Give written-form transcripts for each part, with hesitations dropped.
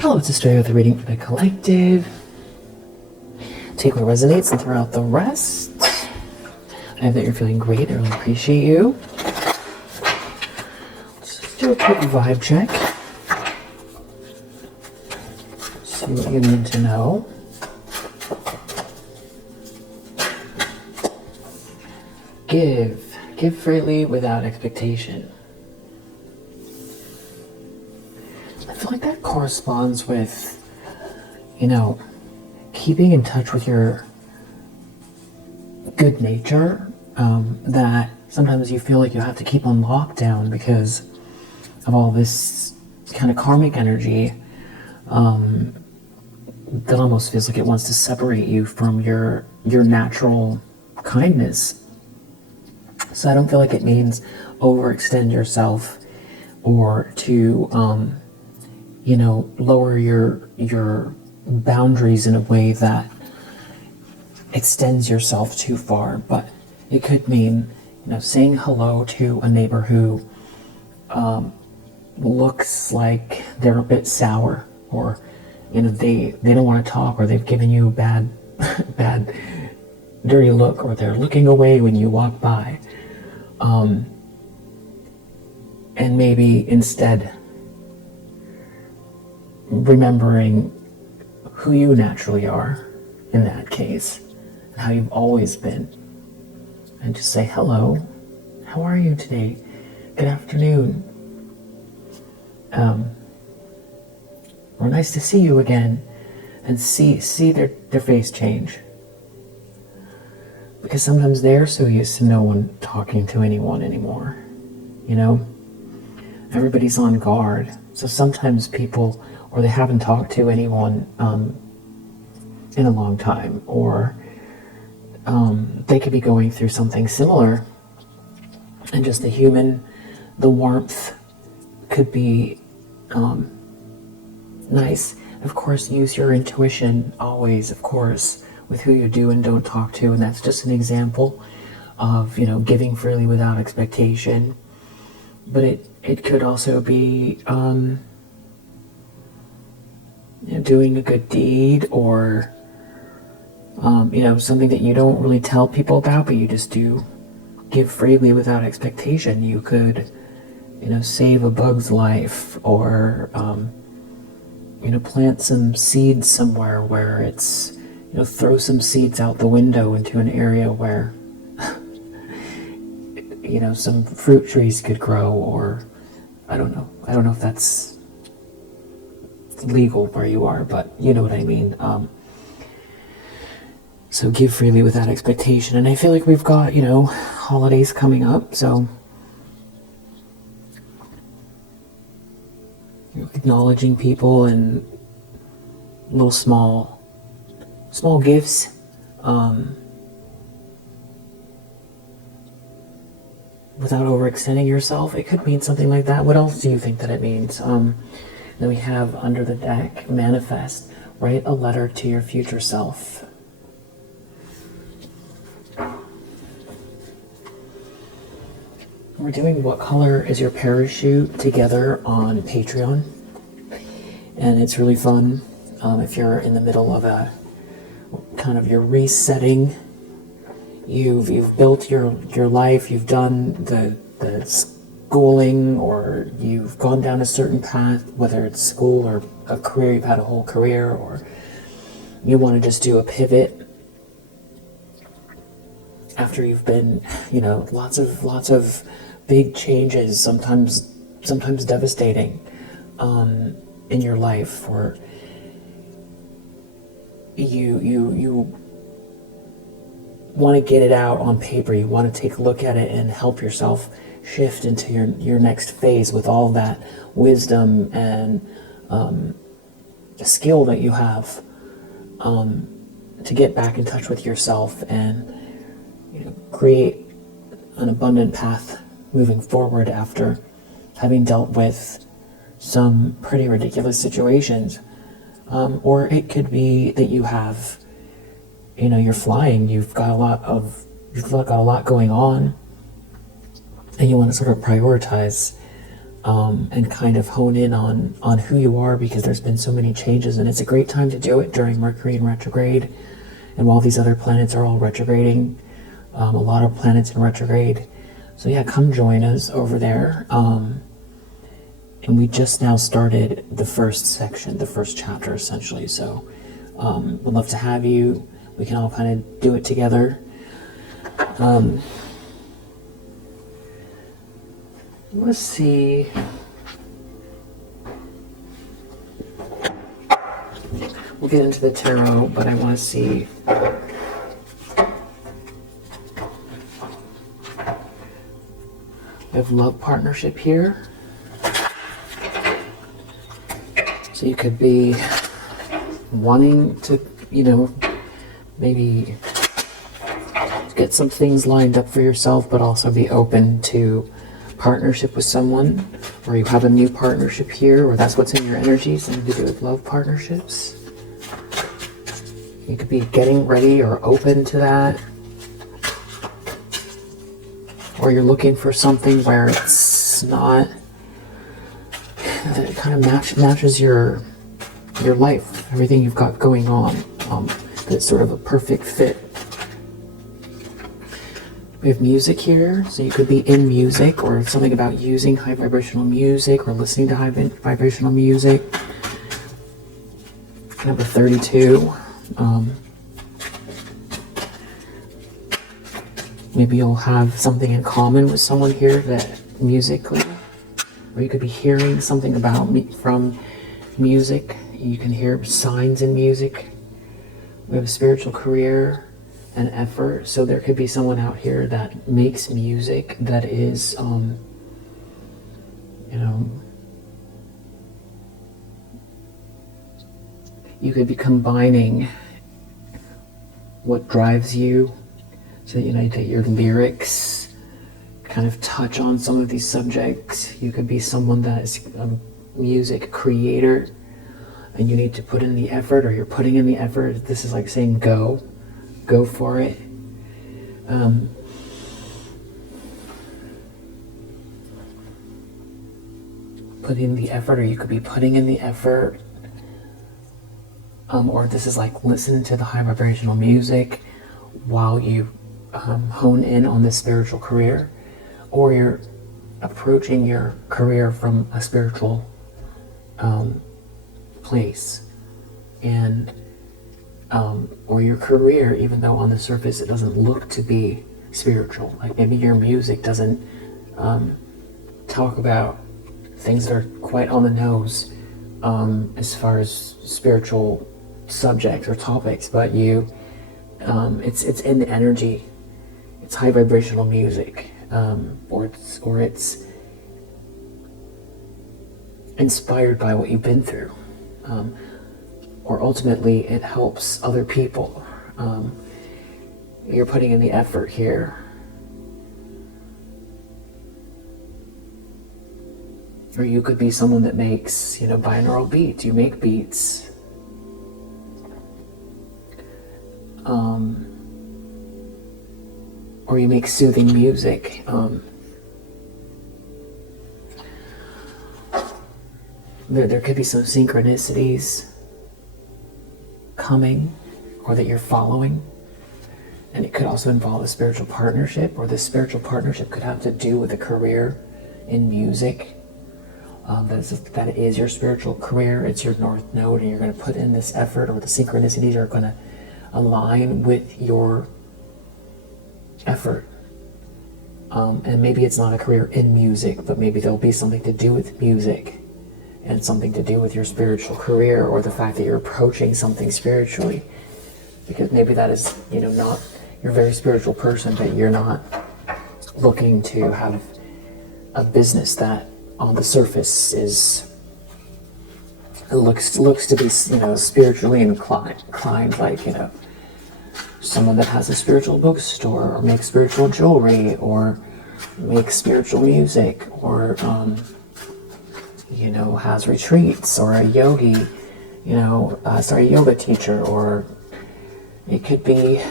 Hello, it's Australia with a reading for the collective. Take what resonates and throw out the rest. I hope that you're feeling great. I really appreciate you. Let's just do a quick vibe check. See what you need to know. Give freely without expectation. I feel like that corresponds with, keeping in touch with your good nature, that sometimes you feel like you have to keep on lockdown because of all this kind of karmic energy, that almost feels like it wants to separate you from your natural kindness. So I don't feel like it means overextend yourself or to, lower your boundaries in a way that extends yourself too far. But it could mean, saying hello to a neighbor who looks like they're a bit sour, or they don't want to talk, or they've given you a bad dirty look, or they're looking away when you walk by. And maybe instead remembering who you naturally are in that case, and how you've always been, and just say hello, how are you today, good afternoon, or nice to see you again, and see their face change. Because sometimes they're so used to no one talking to anyone anymore. Everybody's on guard. So sometimes people, or they haven't talked to anyone in a long time, or they could be going through something similar, and just the warmth could be nice. Of course, use your intuition always, of course, with who you do and don't talk to, and that's just an example of giving freely without expectation. But it could also be doing a good deed, or something that you don't really tell people about, but you just do give freely without expectation. You could save a bug's life, or plant some seeds somewhere where it's throw some seeds out the window into an area where some fruit trees could grow, or I don't know if that's legal where you are, but you know what I mean. So give freely without expectation. And I feel like we've got holidays coming up, so acknowledging people and little small gifts, without overextending yourself. It could mean something like that. What else do you think that it means? Then we have under the deck, manifest. Write a letter to your future self. We're doing What Color is Your Parachute together on Patreon, and it's really fun. If you're in the middle of a kind of your resetting, you've built your life, you've done the schooling, or you've gone down a certain path, whether it's school or a career, you've had a whole career, or you want to just do a pivot after you've been, lots of big changes, sometimes devastating, in your life, or you want to get it out on paper. You want to take a look at it and help yourself shift into your next phase with all that wisdom and skill that you have, to get back in touch with yourself and create an abundant path moving forward after having dealt with some pretty ridiculous situations. Or it could be that you have, you're flying, you've got a lot going on, and you want to sort of prioritize and kind of hone in on who you are, because there's been so many changes, and it's a great time to do it during Mercury in retrograde. And while these other planets are all retrograding, a lot of planets in retrograde. So yeah, come join us over there. And we just now started the first section, the first chapter essentially. So we'd love to have you. We can all kind of do it together. Let's see. We'll get into the tarot, but I want to see. We have love partnership here. So you could be wanting to, maybe get some things lined up for yourself, but also be open to partnership with someone, or you have a new partnership here, or that's what's in your energy, something to do with love partnerships. You could be getting ready or open to that. Or you're looking for something where it's not, that it kind of matches your life, everything you've got going on. That's sort of a perfect fit. We have music here, so you could be in music, or something about using high vibrational music, or listening to high vibrational music. Number 32. Maybe you'll have something in common with someone here that musically, or you could be hearing something about from music. You can hear signs in music. We have a spiritual career and effort. So there could be someone out here that makes music that is, you could be combining what drives you, so that your lyrics kind of touch on some of these subjects. You could be someone that is a music creator, and you need to put in the effort, or you're putting in the effort. This is like saying go for it. Put in the effort, or you could be putting in the effort. Or this is like listen to the high vibrational music while you hone in on this spiritual career, or you're approaching your career from a spiritual place, and or your career, even though on the surface it doesn't look to be spiritual. Like maybe your music doesn't talk about things that are quite on the nose as far as spiritual subjects or topics, but it's in the energy. It's high vibrational music, or it's inspired by what you've been through, or ultimately it helps other people. You're putting in the effort here. Or you could be someone that makes, binaural beats. You make beats. Or you make soothing music. There could be some synchronicities coming, or that you're following. And it could also involve a spiritual partnership, or this spiritual partnership could have to do with a career in music. That is your spiritual career. It's your north node, and you're going to put in this effort, or the synchronicities are going to align with your effort. And maybe it's not a career in music, but maybe there'll be something to do with music and something to do with your spiritual career, or the fact that you're approaching something spiritually. Because maybe that is, not, you're a very spiritual person, but you're not looking to have a business that on the surface looks to be, spiritually inclined, like, someone that has a spiritual bookstore, or makes spiritual jewelry, or makes spiritual music, or has retreats, or a yogi, yoga teacher, or it could be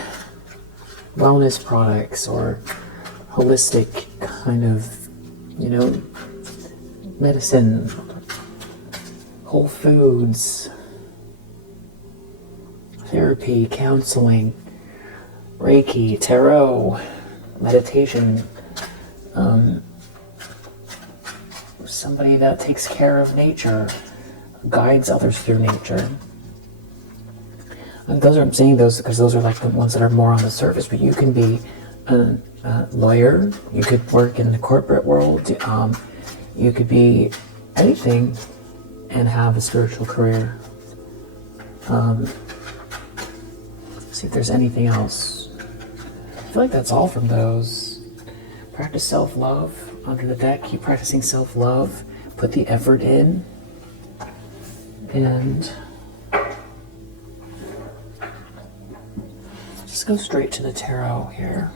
wellness products, or holistic kind of, medicine, whole foods, therapy, counseling, Reiki, tarot, meditation, somebody that takes care of nature, guides others through nature. And I'm saying those because those are like the ones that are more on the surface, but you can be a lawyer, you could work in the corporate world, you could be anything and have a spiritual career. See if there's anything else. I feel like that's all from those. Practice self-love. Under the deck, keep practicing self-love. Put the effort in. And just go straight to the tarot here.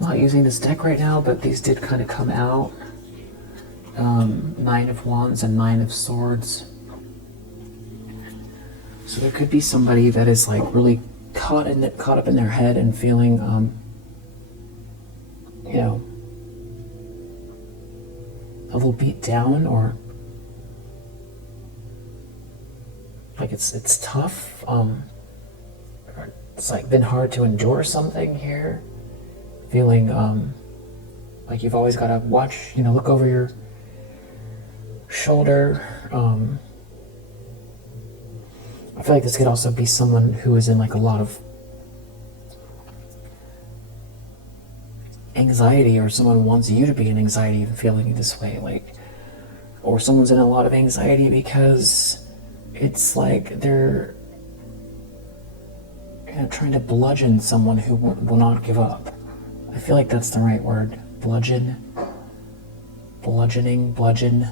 I'm not using this deck right now, but these did kind of come out. Nine of Wands and Nine of Swords. So there could be somebody that is like really caught up in their head and feeling, you know, a little beat down, or like it's tough. It's like been hard to endure something here. Feeling like you've always got to watch, you know, look over your shoulder. I feel like this could also be someone who is in like a lot of anxiety, or someone wants you to be in anxiety and feeling this way, like, or someone's in a lot of anxiety because it's like they're, you know, trying to bludgeon someone who will not give up. I feel like that's the right word. Bludgeon. Bludgeoning. Bludgeon.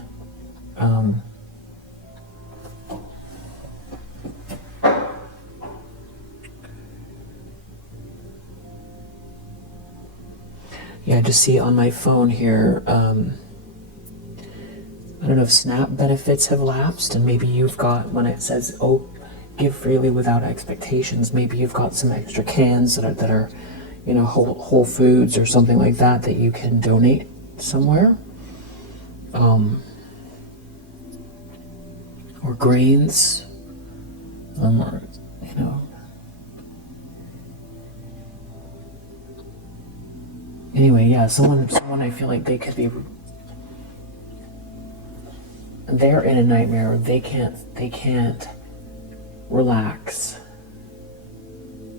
Yeah, I just see on my phone here, I don't know if SNAP benefits have lapsed, and maybe you've got, when it says, oh, give freely without expectations, maybe you've got some extra cans that are you know, Whole Foods or something like that that you can donate somewhere. Or grains, or, you know. Anyway, yeah, someone I feel like they could be, they're in a nightmare. They can't relax.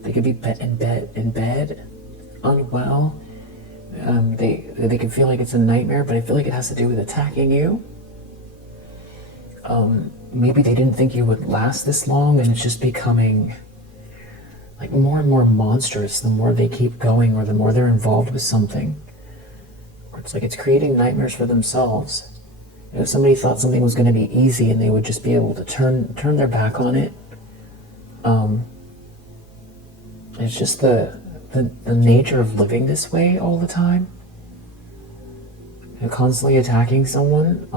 They could be in bed, unwell. They can feel like it's a nightmare, but I feel like it has to do with attacking you. Maybe they didn't think you would last this long, and it's just becoming like more and more monstrous the more they keep going, or the more they're involved with something. Or it's like it's creating nightmares for themselves. You know, if somebody thought something was going to be easy and they would just be able to turn their back on it. It's just the nature of living this way all the time. You know, constantly attacking someone.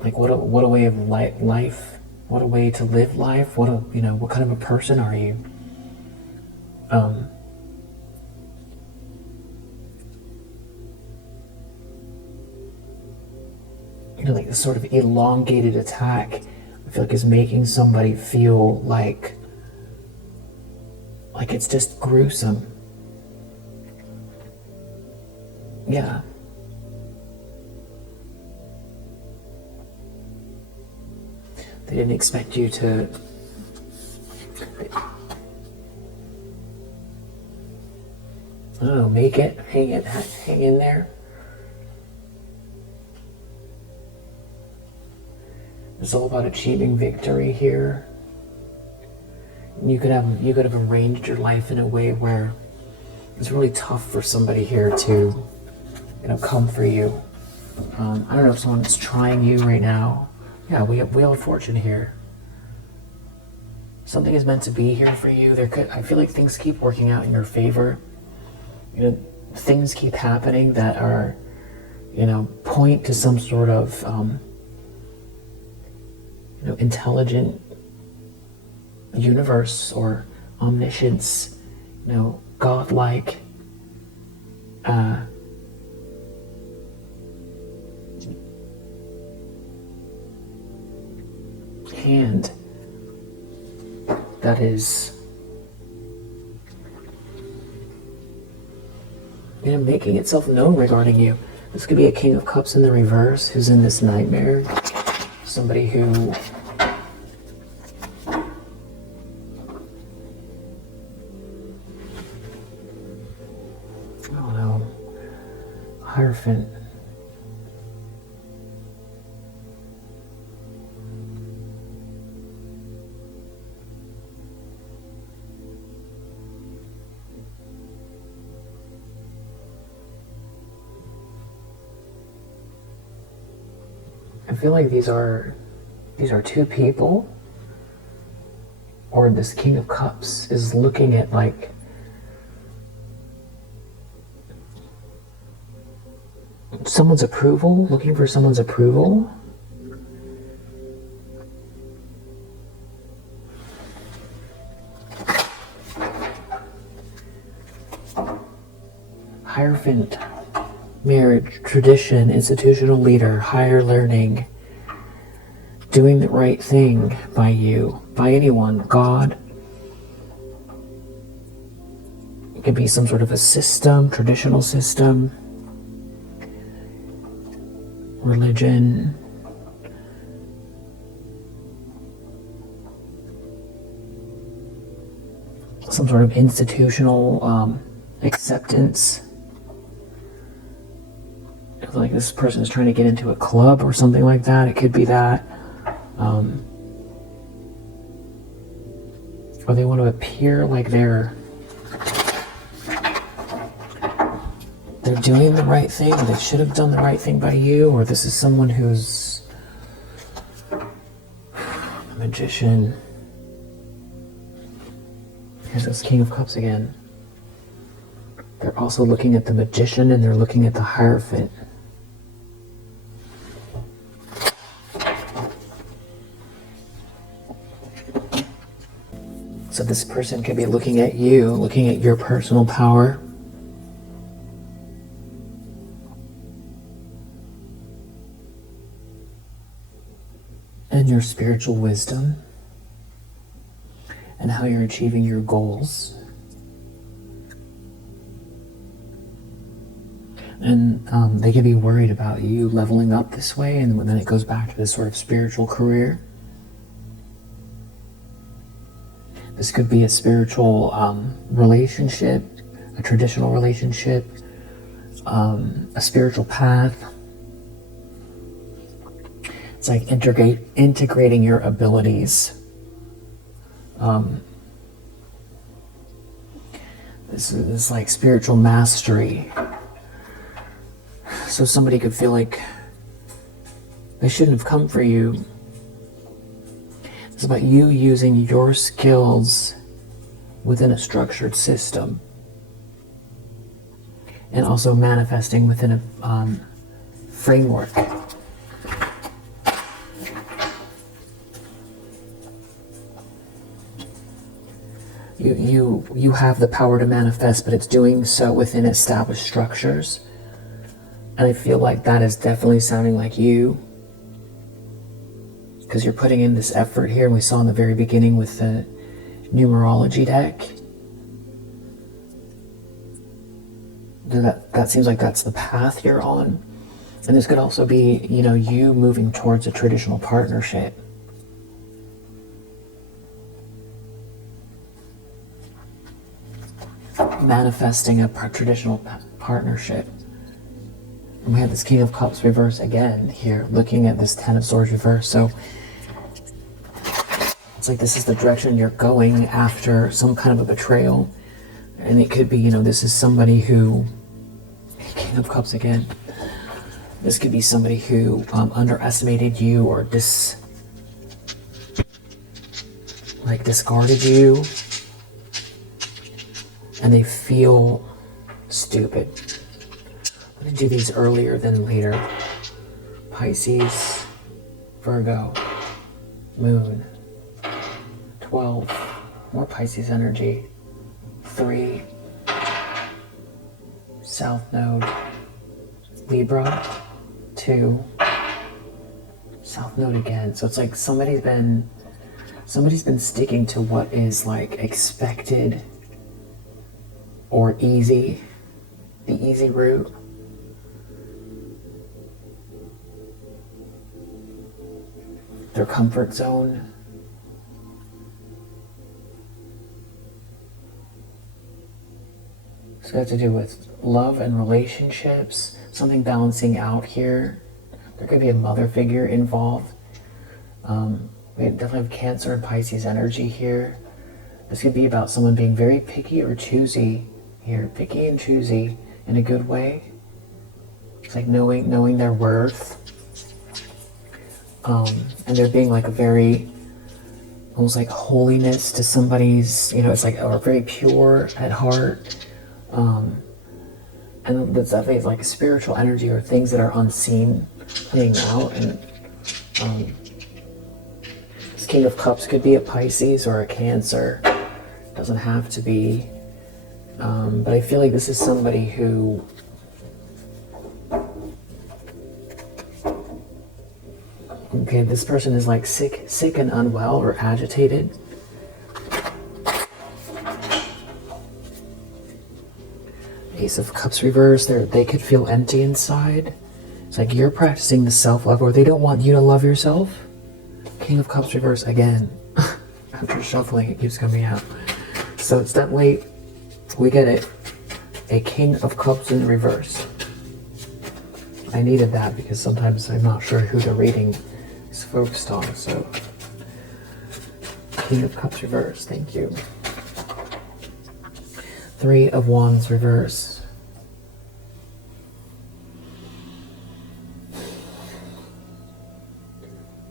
Like what a way of life. What a way to live life. What kind of a person are you? You know, like this sort of elongated attack, I feel like is making somebody feel like it's just gruesome. Yeah. They didn't expect you to, I don't know, make it, hang in there. It's all about achieving victory here. You could have arranged your life in a way where it's really tough for somebody here to, you know, come for you. I don't know if someone's trying you right now. Yeah, we have fortune here. Something is meant to be here for you. I feel like things keep working out in your favor. You know, things keep happening that are, you know, point to some sort of, you know, intelligent universe or omniscience, godlike hand that is making itself known regarding you. This could be a King of Cups in the reverse who's in this nightmare. Somebody who Hierophant. I feel like these are two people, or this King of Cups is looking at like someone's approval, looking for someone's approval. Hierophant, marriage, tradition, institutional leader, higher learning, doing the right thing by you, by anyone, God. It could be some sort of a system, traditional system, religion, some sort of institutional acceptance. Like this person is trying to get into a club or something like that. It could be that. Or they want to appear like they're doing the right thing, or they should have done the right thing by you, or this is someone who's a magician. Here's this King of Cups again. They're also looking at the magician and they're looking at the Hierophant. So this person could be looking at you, looking at your personal power. And your spiritual wisdom. And how you're achieving your goals. And they could be worried about you leveling up this way, and then it goes back to this sort of spiritual career. This could be a spiritual relationship, a traditional relationship, a spiritual path. It's like integrating your abilities. This is like spiritual mastery. So somebody could feel like they shouldn't have come for you. It's about you using your skills within a structured system and also manifesting within a framework. You have the power to manifest, but it's doing so within established structures. And I feel like that is definitely sounding like you, because you're putting in this effort here, and we saw in the very beginning with the numerology deck. That seems like that's the path you're on. And this could also be, you moving towards a traditional partnership. Manifesting a traditional partnership. And we have this King of Cups reverse again here, looking at this Ten of Swords reverse. So it's like this is the direction you're going after some kind of a betrayal. And it could be, this is somebody who, King of Cups again. This could be somebody who underestimated you or discarded you. And they feel stupid. I'm going to do these earlier than later. Pisces, Virgo, Moon, 12, more Pisces energy. 3, South Node, Libra. 2, South Node again. So it's like somebody's been sticking to what is like expected or easy, the easy route. Their comfort zone. So it has to do with love and relationships, something balancing out here. There could be a mother figure involved. We definitely have Cancer and Pisces energy here. This could be about someone being very picky or choosy here. Picky and choosy in a good way. It's like knowing their worth. And there being like a very, almost like holiness to somebody's, it's like, or very pure at heart. And that's definitely like a spiritual energy or things that are unseen playing out. And this King of Cups could be a Pisces or a Cancer. Doesn't have to be. But I feel like this is somebody who okay, this person is like sick and unwell or agitated. Ace of Cups reverse, they could feel empty inside. It's like you're practicing the self-love, or they don't want you to love yourself. King of Cups reverse again. After shuffling, it keeps coming out. So it's definitely, we get it. A King of Cups in reverse. I needed that because sometimes I'm not sure who the reading is focused on. So, King of Cups reverse, thank you. 3 of Wands reverse.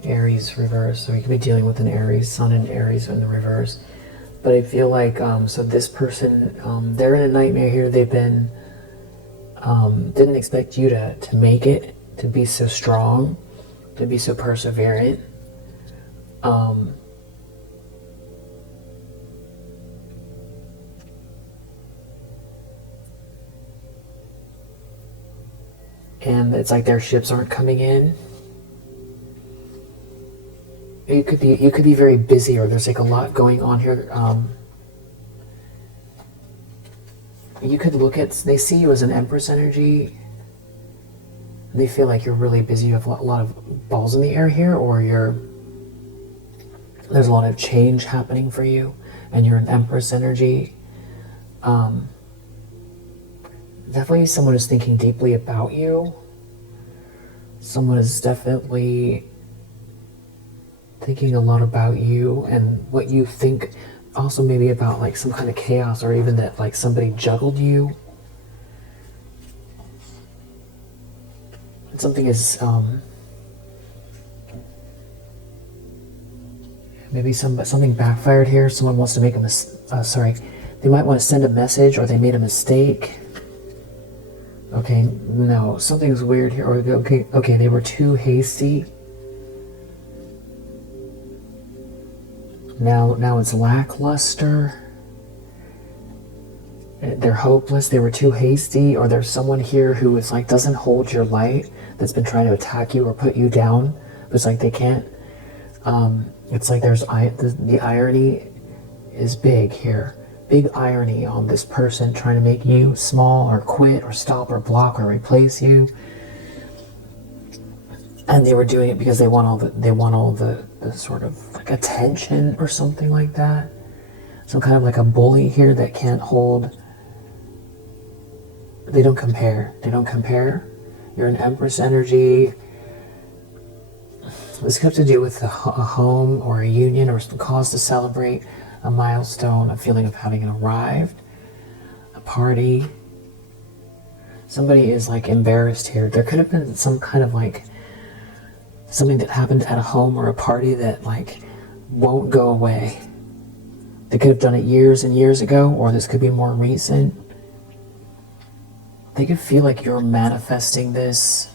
Aries reverse. So we could be dealing with an Aries, Sun and Aries in the reverse. But I feel like, so this person, they're in a nightmare here. They've been, didn't expect you to make it, to be so strong, to be so perseverant. And it's like their ships aren't coming in. You could be very busy, or there's like a lot going on here. You could look at, they see you as an Empress energy. They feel like you're really busy. You have a lot of balls in the air here, or there's a lot of change happening for you, and you're an Empress energy. Definitely someone is thinking deeply about you. Someone is definitely thinking a lot about you and what you think, also maybe about like some kind of chaos, or even that like somebody juggled you. Something is maybe something backfired here. Someone wants to make they might want to send a message, or they made a mistake. Okay, no, something's weird here. Or okay, they were too hasty. Now it's lackluster. They're hopeless. They were too hasty, or there's someone here who is like doesn't hold your light, that's been trying to attack you or put you down, but it's like they can't. It's like there's the irony is big here. Big irony on this person trying to make you small, or quit, or stop, or block, or replace you. And they were doing it because they want all the sort of like attention or something like that. Some kind of like a bully here that can't hold. They don't compare. You're an Empress energy. This could have to do with a home or a union, or some cause to celebrate, a milestone, a feeling of having arrived, a party. Somebody is like embarrassed here. There could have been some kind of like something that happened at a home or a party that like won't go away. They could have done it years and years ago, or this could be more recent. They could feel like you're manifesting this.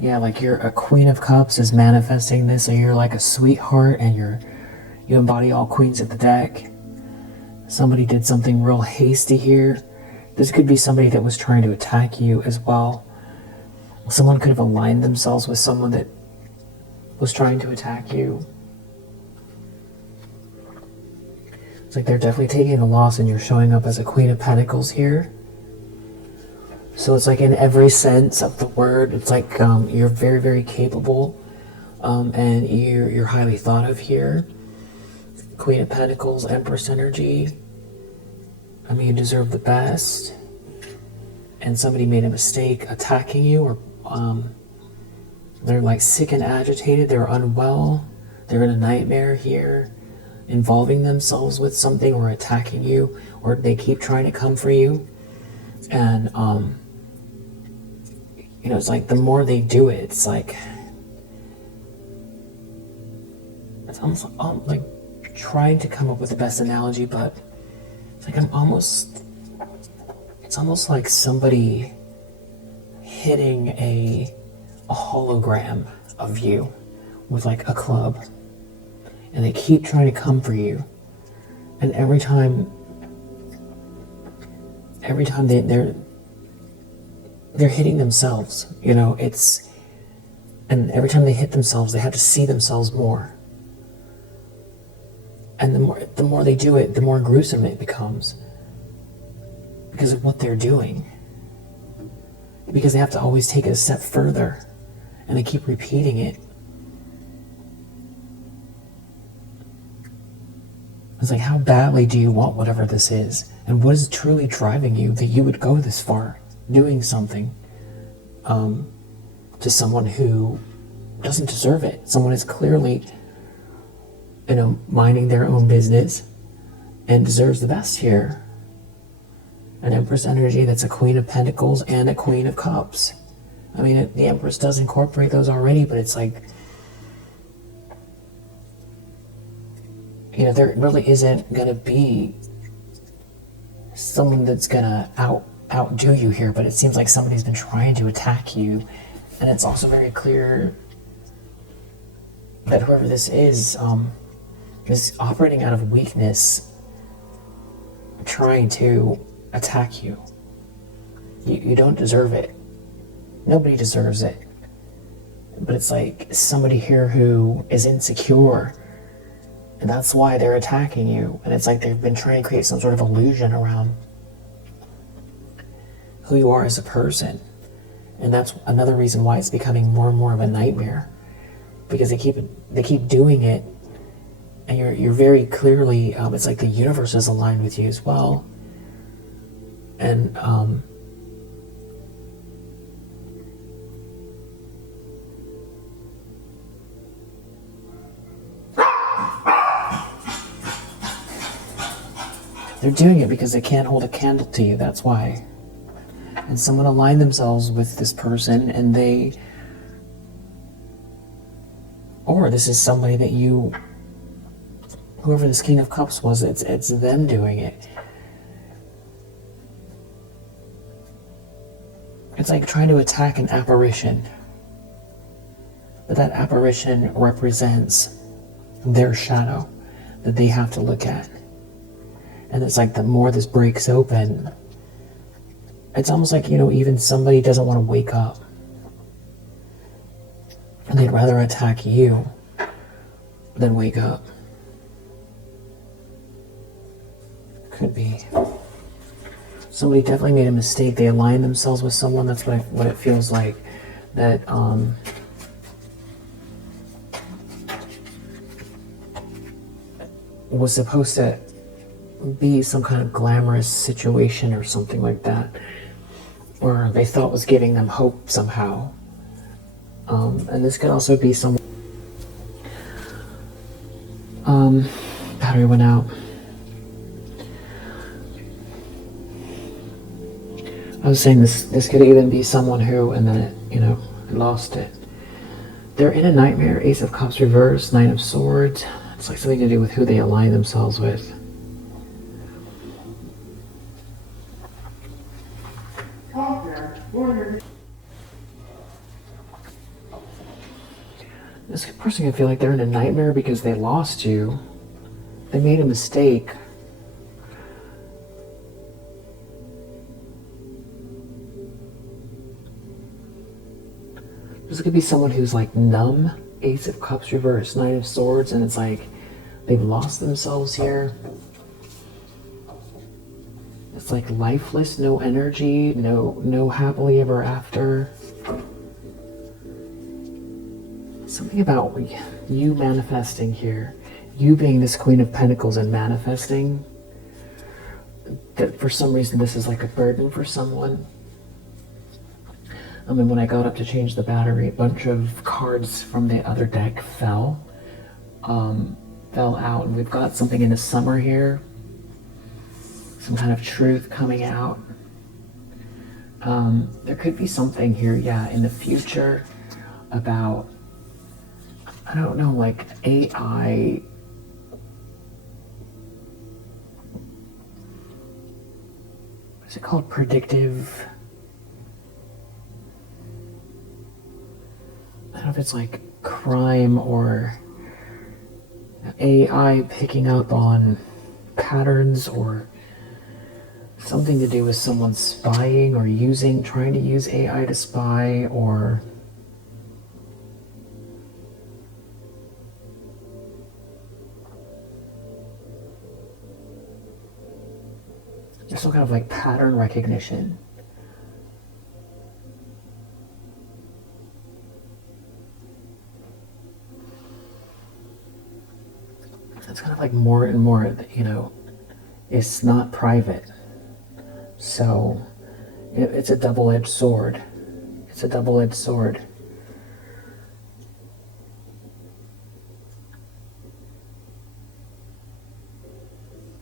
Yeah, like you're a Queen of Cups is manifesting this, or you're like a sweetheart, and You embody all queens of the deck. Somebody did something real hasty here. This could be somebody that was trying to attack you as well. Someone could have aligned themselves with someone that was trying to attack you. It's like they're definitely taking a loss and you're showing up as a Queen of Pentacles here. So it's like in every sense of the word, it's like you're very, very capable and you're highly thought of here. Queen of Pentacles, Empress energy. I mean, you deserve the best. And somebody made a mistake attacking you, or they're like sick and agitated, they're unwell, they're in a nightmare here, involving themselves with something or attacking you, or they keep trying to come for you. And you know, it's like the more they do it, it's like it's almost like trying to come up with the best analogy, but it's like it's almost like somebody hitting a hologram of you with like a club, and they keep trying to come for you, and every time they're hitting themselves, you know, and every time they hit themselves, they have to see themselves more. And the more they do it, the more gruesome it becomes. Because of what they're doing. Because they have to always take it a step further. And they keep repeating it. It's like, how badly do you want whatever this is? And what is truly driving you that you would go this far doing something to someone who doesn't deserve it? Someone is clearly, you know, minding their own business and deserves the best here. An Empress energy that's a Queen of Pentacles and a Queen of Cups. I mean, the Empress does incorporate those already, but it's like, you know, there really isn't going to be someone that's going to outdo you here, but it seems like somebody's been trying to attack you. And it's also very clear that whoever this is operating out of weakness, trying to attack you. You don't deserve it. Nobody deserves it. But it's like somebody here who is insecure, and that's why they're attacking you. And it's like they've been trying to create some sort of illusion around who you are as a person. And that's another reason why it's becoming more and more of a nightmare. Because they keep doing it, and you're very clearly, it's like the universe is aligned with you as well. And they're doing it because they can't hold a candle to you, that's why. And someone aligned themselves with this person, and or this is somebody that whoever this King of Cups was, it's them doing it. It's like trying to attack an apparition. But that apparition represents their shadow that they have to look at. And it's like the more this breaks open, it's almost like, you know, even somebody doesn't want to wake up. And they'd rather attack you than wake up. Could be. Somebody definitely made a mistake. They aligned themselves with someone. That's what it feels like. That was supposed to be some kind of glamorous situation or something like that, or they thought was giving them hope somehow. And this could also be some battery went out. I was saying this could even be someone who, and then it, you know, lost it. They're in a nightmare. Ace of Cups reversed, Knight of Swords. It's like something to do with who they align themselves with. This person can feel like they're in a nightmare because they lost you. they made a mistake. This could be someone who's like numb. Ace of Cups reversed, Knight of Swords, and it's like they've lost themselves here. It's like lifeless, no energy, no happily ever after. Something about you manifesting here. You being this Queen of Pentacles and manifesting. That for some reason this is like a burden for someone. I mean, when I got up to change the battery, a bunch of cards from the other deck fell out, and we've got something in the summer here. Some kind of truth coming out. There could be something here, yeah, in the future about, I don't know, like AI. What's it called? Predictive. I don't know if it's like crime or AI picking up on patterns or something to do with someone spying or trying to use AI to spy, or there's some kind of like pattern recognition. It's kind of like more and more, it's not private. So it's a double-edged sword. It's a double-edged sword.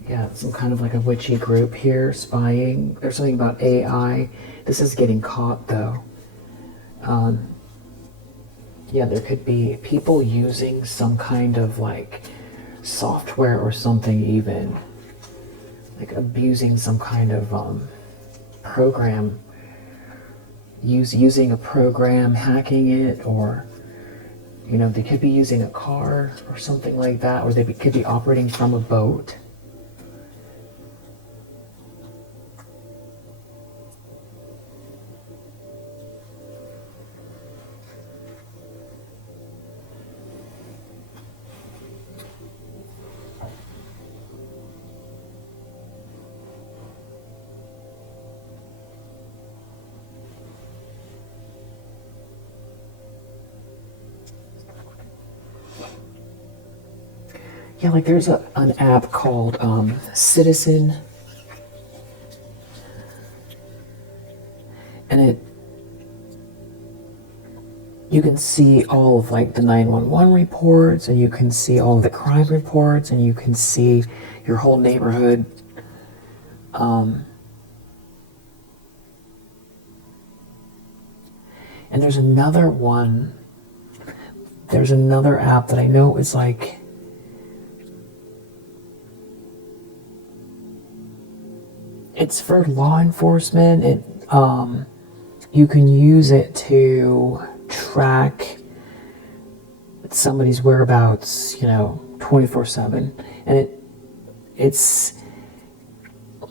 Yeah, some kind of like a witchy group here, spying. There's something about AI. This is getting caught, though. Yeah, there could be people using some kind of like software or something, even like abusing some kind of program, using a program, hacking it, or they could be using a car or something like that, or they could be operating from a boat. Yeah, like there's an app called Citizen, and you can see all of like the 911 reports, and you can see all of the crime reports, and you can see your whole neighborhood. And there's another one. There's another app that I know is like, it's for law enforcement. You can use it to track somebody's whereabouts, 24/7, and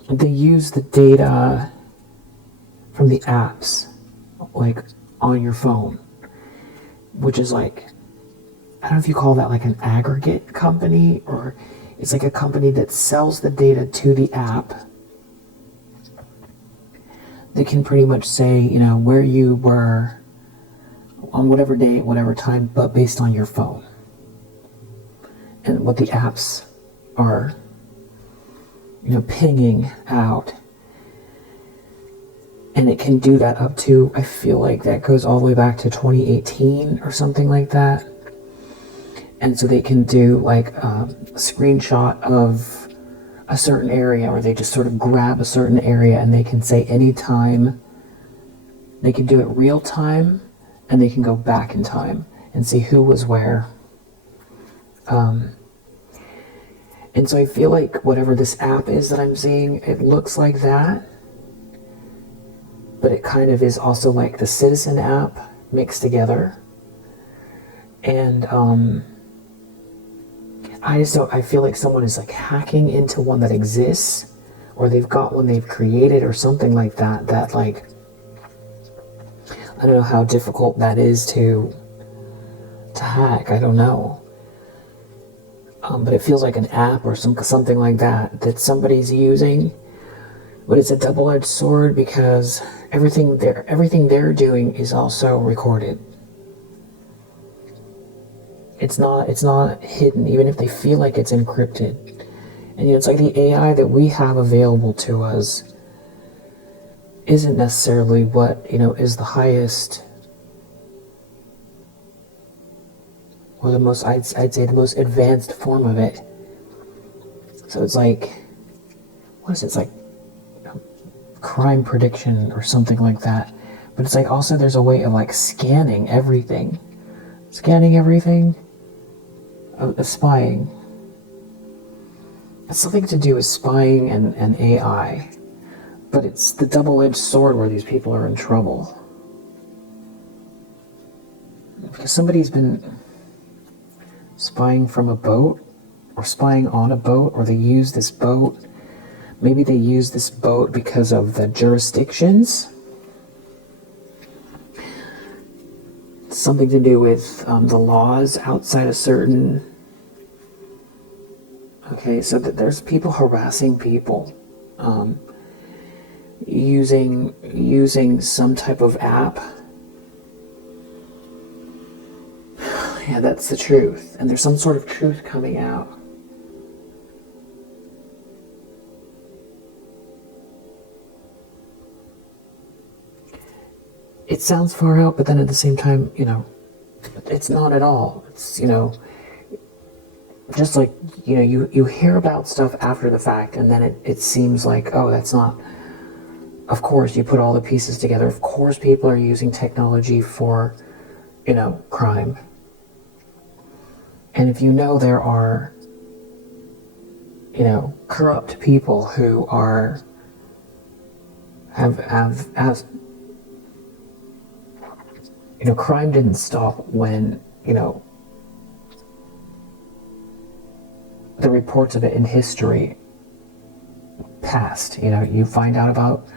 they use the data from the apps, like on your phone, which is like, I don't know if you call that like an aggregate company, or it's like a company that sells the data to the app. They can pretty much say, where you were on whatever day, whatever time, but based on your phone. And what the apps are, pinging out. And it can do that up to, I feel like that goes all the way back to 2018 or something like that. And so they can do like a screenshot of a certain area, or they just sort of grab a certain area, and they can say anytime. They can do it real time, and they can go back in time and see who was where. And so I feel like whatever this app is that I'm seeing, it looks like that, but it kind of is also like the Citizen app mixed together. And I just don't, I feel like someone is like hacking into one that exists, or they've got one they've created or something like that, that like, I don't know how difficult that is to hack, I don't know. But it feels like an app or something like that somebody's using. But it's a double-edged sword because everything they're doing is also recorded. It's not hidden, even if they feel like it's encrypted. And it's like the AI that we have available to us isn't necessarily what, is the highest, or the most, I'd say the most advanced form of it. So it's like, what is it? It's like crime prediction or something like that. But it's like also there's a way of like scanning everything. Spying. It's something to do with spying and AI. But it's the double-edged sword where these people are in trouble. Because somebody's been spying from a boat, or spying on a boat, or they use this boat. Maybe they use this boat because of the jurisdictions. Something to do with the laws outside a certain... Okay, so there's people harassing people. Using some type of app. Yeah, that's the truth. And there's some sort of truth coming out. It sounds far out, but then at the same time, it's not at all. It's, just like, you hear about stuff after the fact, and then it seems like, oh, that's not... Of course, you put all the pieces together. Of course, people are using technology for, crime. And if there are, corrupt people who are, have crime didn't stop when, the reports of it in history passed. You find out about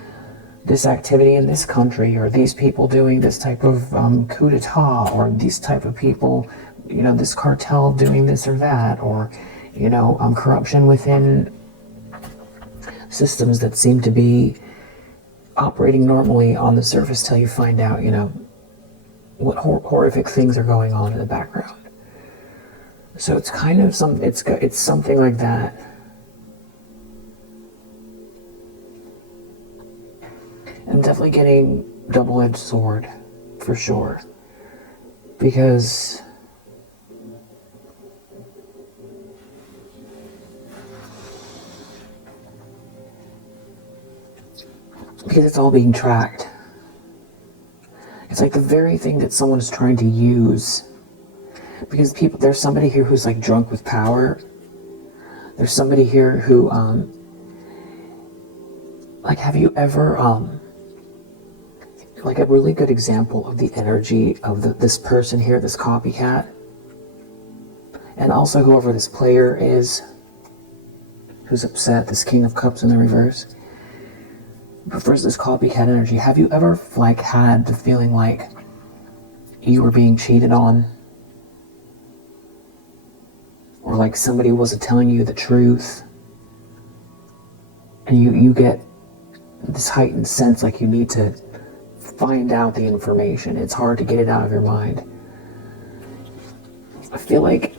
this activity in this country, or these people doing this type of coup d'etat, or these type of people, this cartel doing this or that, or, corruption within systems that seem to be operating normally on the surface till you find out, what horrific things are going on in the background. So it's kind of it's something like that. I'm definitely getting double-edged sword, for sure. Because it's all being tracked. It's like the very thing that someone is trying to use. Because there's somebody here who's like drunk with power. There's somebody here who, like, have you ever, like a really good example of the energy of this person here, this copycat, and also whoever this player is, who's upset, this King of Cups in the reverse. But first, this copycat energy, have you ever like had the feeling like you were being cheated on? Or like somebody wasn't telling you the truth? And you get this heightened sense like you need to find out the information. It's hard to get it out of your mind. I feel like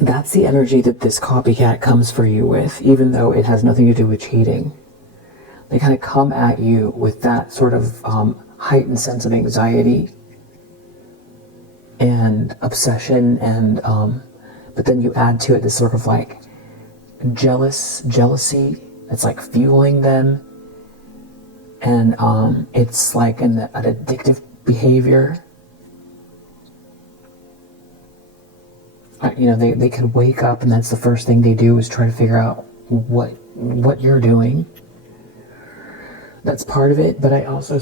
that's the energy that this copycat comes for you with, even though it has nothing to do with cheating. They kind of come at you with that sort of heightened sense of anxiety and obsession, and but then you add to it this sort of like jealousy that's like fueling them, and it's like an addictive behavior. They could wake up and that's the first thing they do is try to figure out what you're doing. That's part of it, but I also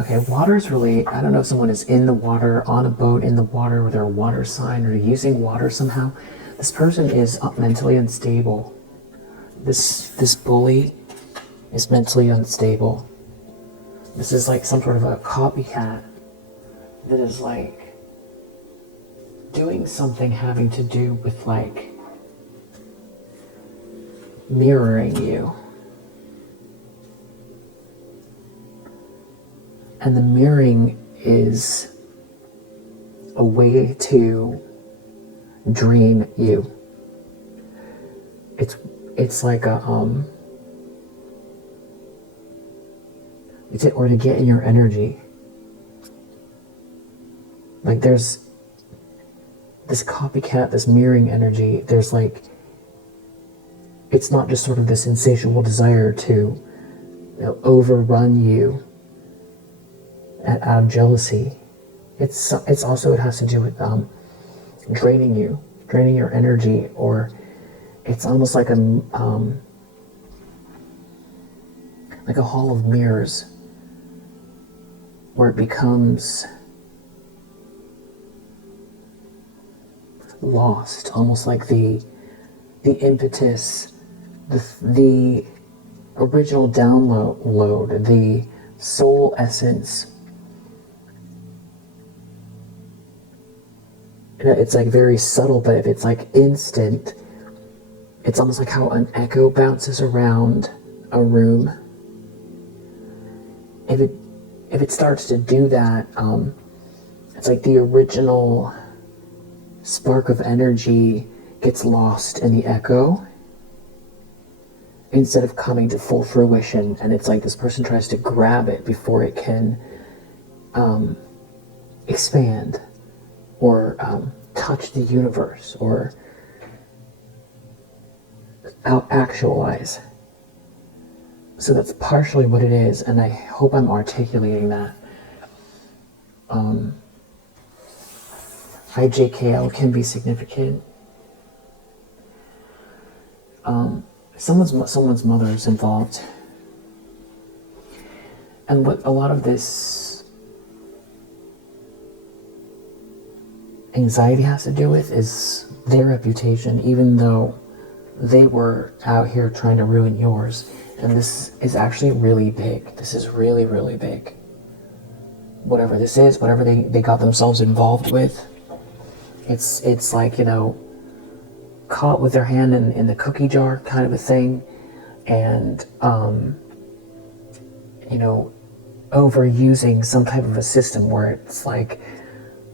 Okay, water's really, I don't know if someone is in the water, on a boat in the water, or they're a water sign, or using water somehow. This person is mentally unstable. This bully is mentally unstable. This is like some sort of a copycat that is like doing something having to do with like mirroring you. And the mirroring is a way to drain you. It's like a or to get in your energy. Like there's this copycat, this mirroring energy. There's like, it's not just sort of this insatiable desire to overrun you out of jealousy. It's also, it has to do with draining you, draining your energy, or it's almost like a hall of mirrors where it becomes lost, almost like the impetus, the original download, the soul essence. It's like very subtle, but if it's like instant, it's almost like how an echo bounces around a room. If it starts to do that, it's like the original spark of energy gets lost in the echo instead of coming to full fruition, and it's like this person tries to grab it before it can expand or touch the universe or out-actualize. So that's partially what it is, and I hope I'm articulating that. IJKL can be significant. Someone's mother is involved. And what a lot of this anxiety has to do with is their reputation, even though they were out here trying to ruin yours. And this is actually really big. This is really, really big. Whatever this is, whatever they got themselves involved with, it's like, caught with their hand in the cookie jar kind of a thing, and overusing some type of a system where it's like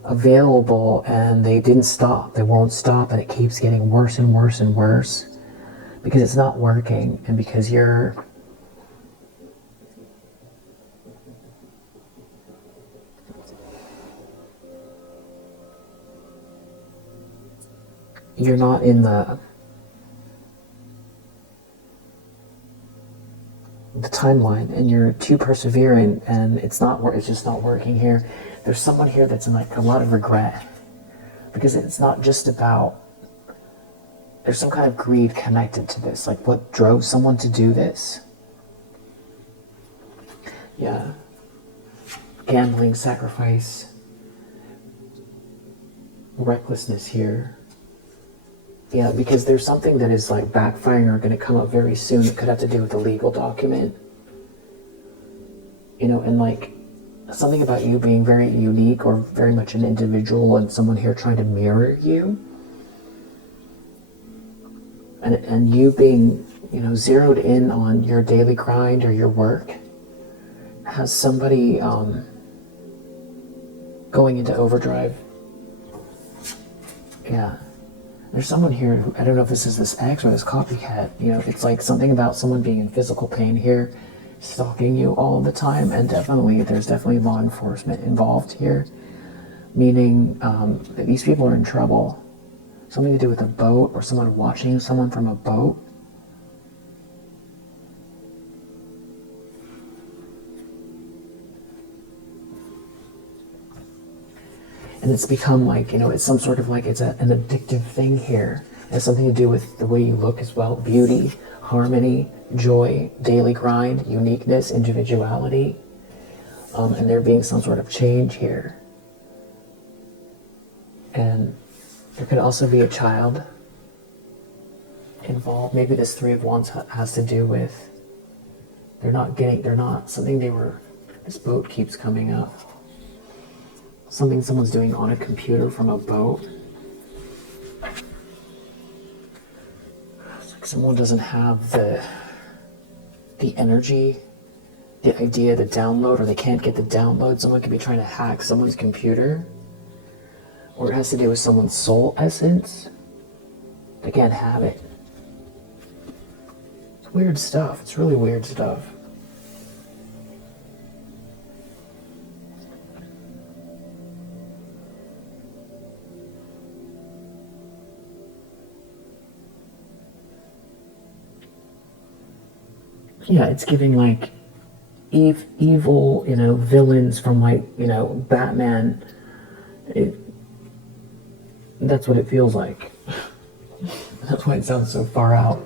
available and they didn't stop, they won't stop, and it keeps getting worse and worse and worse because it's not working, and because you're not in the timeline, and you're too persevering, and it's just not working here. There's someone here that's in like a lot of regret, because it's not just about, there's some kind of greed connected to this, like what drove someone to do this. Yeah. Gambling, sacrifice, recklessness here. Yeah, because there's something that is like backfiring or going to come up very soon that could have to do with a legal document. And like something about you being very unique or very much an individual, and someone here trying to mirror you. And you being, zeroed in on your daily grind or your work has somebody going into overdrive. Yeah. There's someone here who, I don't know if this is this ex or this copycat, it's like something about someone being in physical pain here, stalking you all the time, and there's definitely law enforcement involved here, meaning that these people are in trouble. Something to do with a boat, or someone watching someone from a boat. And it's become like, it's some sort of like, it's an addictive thing here. It has something to do with the way you look as well. Beauty, harmony, joy, daily grind, uniqueness, individuality. and there being some sort of change here. And there could also be a child involved. Maybe this Three of Wands has to do with this boat keeps coming up. Something someone's doing on a computer from a boat. It's like someone doesn't have the energy, the idea, the download, or they can't get the download. Someone could be trying to hack someone's computer. Or it has to do with someone's soul essence. They can't have it. It's weird stuff. It's really weird stuff. Yeah, it's giving like evil, villains from like, Batman. That's what it feels like. That's why it sounds so far out.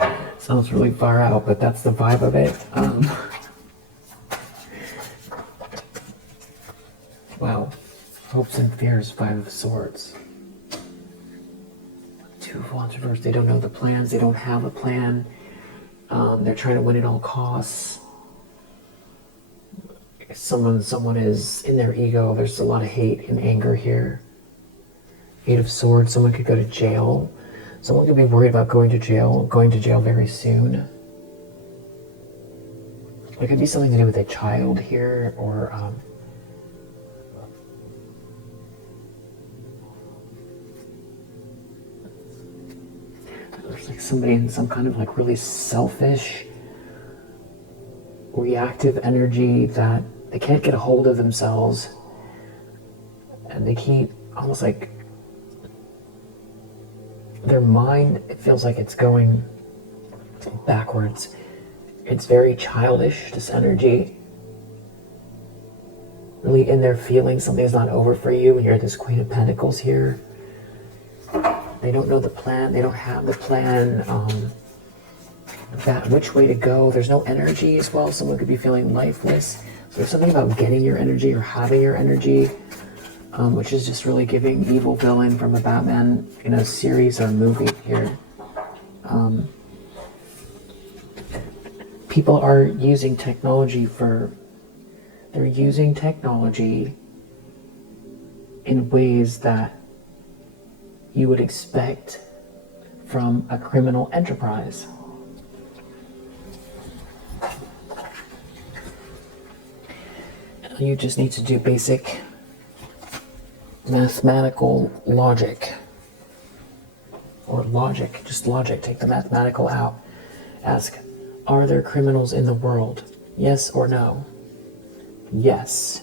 It sounds really far out, but that's the vibe of it. Wow. Hopes and fears, Five of Swords. Two of Wands reversed. They don't know the plans. They don't have a plan. They're trying to win at all costs. Someone is in their ego. There's a lot of hate and anger here. Eight of Swords. Someone could go to jail. Someone could be worried about going to jail very soon. It could be something to do with a child here, or there's like somebody in some kind of like really selfish, reactive energy that they can't get a hold of themselves, and they keep almost like their mind, it feels like it's going backwards. It's very childish, this energy. Really in their feelings, something's not over for you, and you're this Queen of Pentacles here. They don't know the plan. They don't have the plan. Which way to go. There's no energy as well. Someone could be feeling lifeless. So there's something about getting your energy or having your energy, which is just really giving evil villain from a Batman, series or movie here. People are using technology they're using technology in ways that you would expect from a criminal enterprise. You just need to do basic mathematical logic. Or logic, just logic, take the mathematical out. Ask, are there criminals in the world? Yes or no? Yes.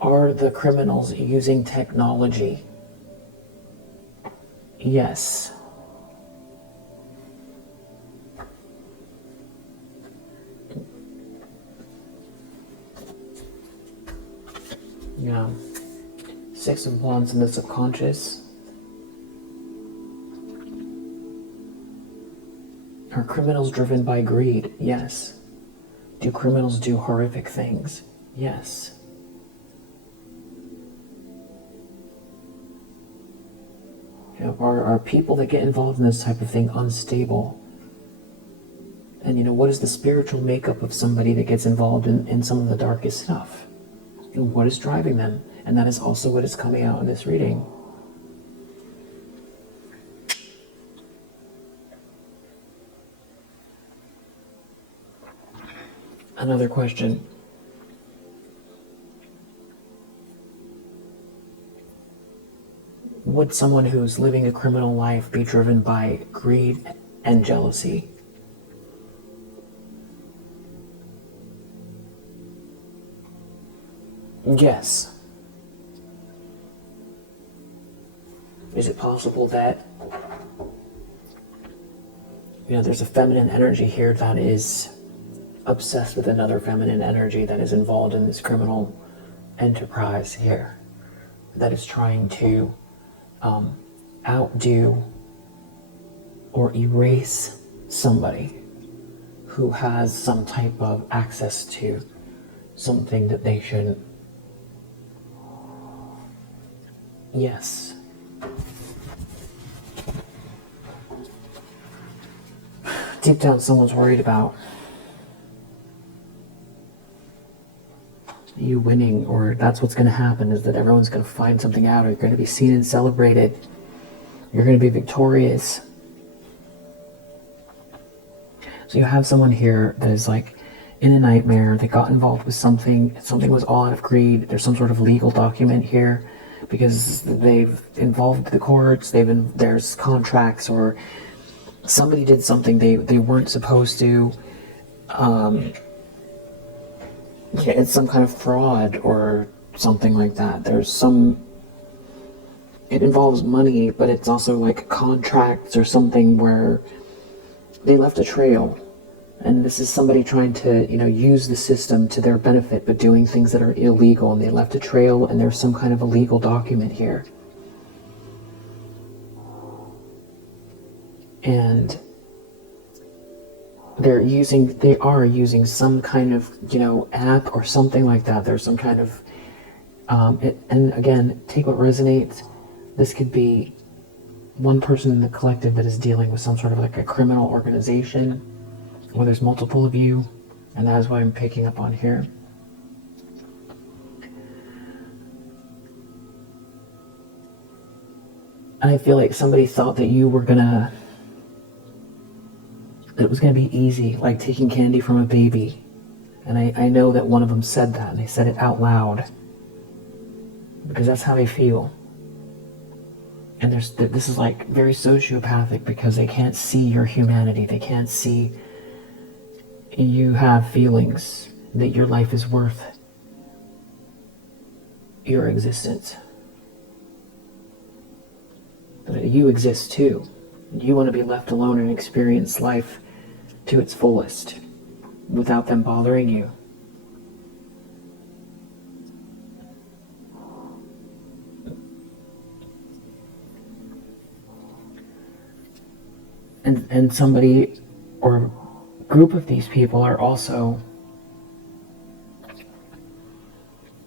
Are the criminals using technology? Yes. Yeah. Six of Wands in the subconscious. Are criminals driven by greed? Yes. Do criminals do horrific things? Yes. Are people that get involved in this type of thing unstable? And what is the spiritual makeup of somebody that gets involved in some of the darkest stuff? What is driving them? And that is also what is coming out in this reading. Another question. Would someone who's living a criminal life be driven by greed and jealousy? Yes. Is it possible that there's a feminine energy here that is obsessed with another feminine energy that is involved in this criminal enterprise here, that is trying to outdo or erase somebody who has some type of access to something that they shouldn't. Yes. Deep down, someone's worried about you winning, or that's what's going to happen, is that everyone's going to find something out, or you're going to be seen and celebrated. You're going to be victorious. So you have someone here that is like in a nightmare. They got involved with something. Something was all out of greed. There's some sort of legal document here because they've involved the courts. There's contracts, or somebody did something they weren't supposed to. Yeah, it's some kind of fraud or something like that. It involves money, but it's also like contracts or something where they left a trail. And this is somebody trying to, use the system to their benefit, but doing things that are illegal, and they left a trail, and there's some kind of a legal document here. And they are using some kind of, app or something like that. There's some kind of, and again, take what resonates. This could be one person in the collective that is dealing with some sort of like a criminal organization, or there's multiple of you, and that is what I'm picking up on here. And I feel like somebody thought that it was going to be easy, like taking candy from a baby. And I know that one of them said that, and they said it out loud, because that's how they feel. And this is like very sociopathic, because they can't see your humanity. They can't see you have feelings, that your life is worth your existence. But you exist too. You want to be left alone and experience life to its fullest without them bothering you. And somebody or group of these people are also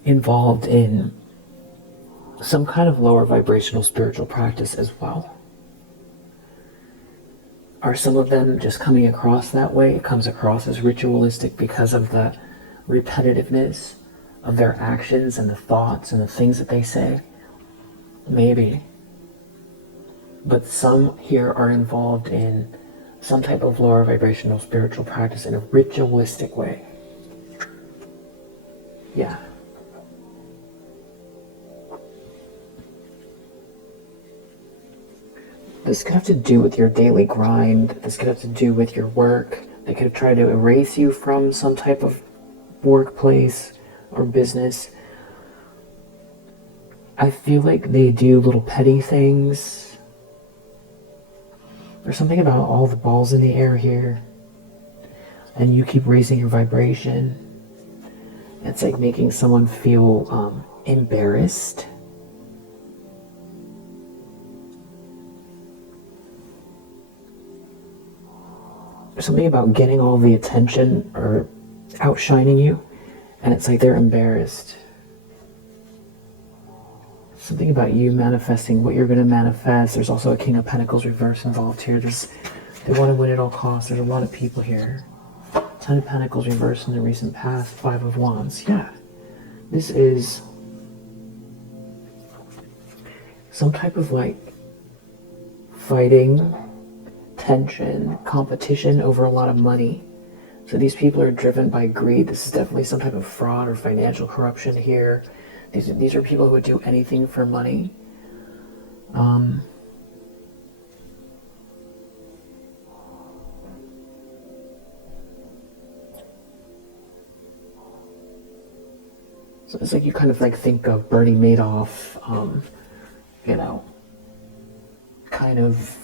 involved in some kind of lower vibrational spiritual practice as well. Are some of them just coming across that way? It comes across as ritualistic because of the repetitiveness of their actions and the thoughts and the things that they say? Maybe. But some here are involved in some type of lower vibrational spiritual practice in a ritualistic way. Yeah. This could have to do with your daily grind. This could have to do with your work. They could have tried to erase you from some type of workplace or business. I feel like they do little petty things. There's something about all the balls in the air here, and you keep raising your vibration. It's like making someone feel embarrassed. There's something about getting all the attention or outshining you, and it's like they're embarrassed. Something about you manifesting what you're going to manifest. There's also a King of Pentacles reverse involved here. They want to win at all costs. There's a lot of people here. 10 of Pentacles reverse in the recent past. 5 of Wands. Yeah. This is some type of like fighting, tension, competition over a lot of money. So these people are driven by greed. This is definitely some type of fraud or financial corruption here. These are people who would do anything for money. So it's like you kind of like think of Bernie Madoff, kind of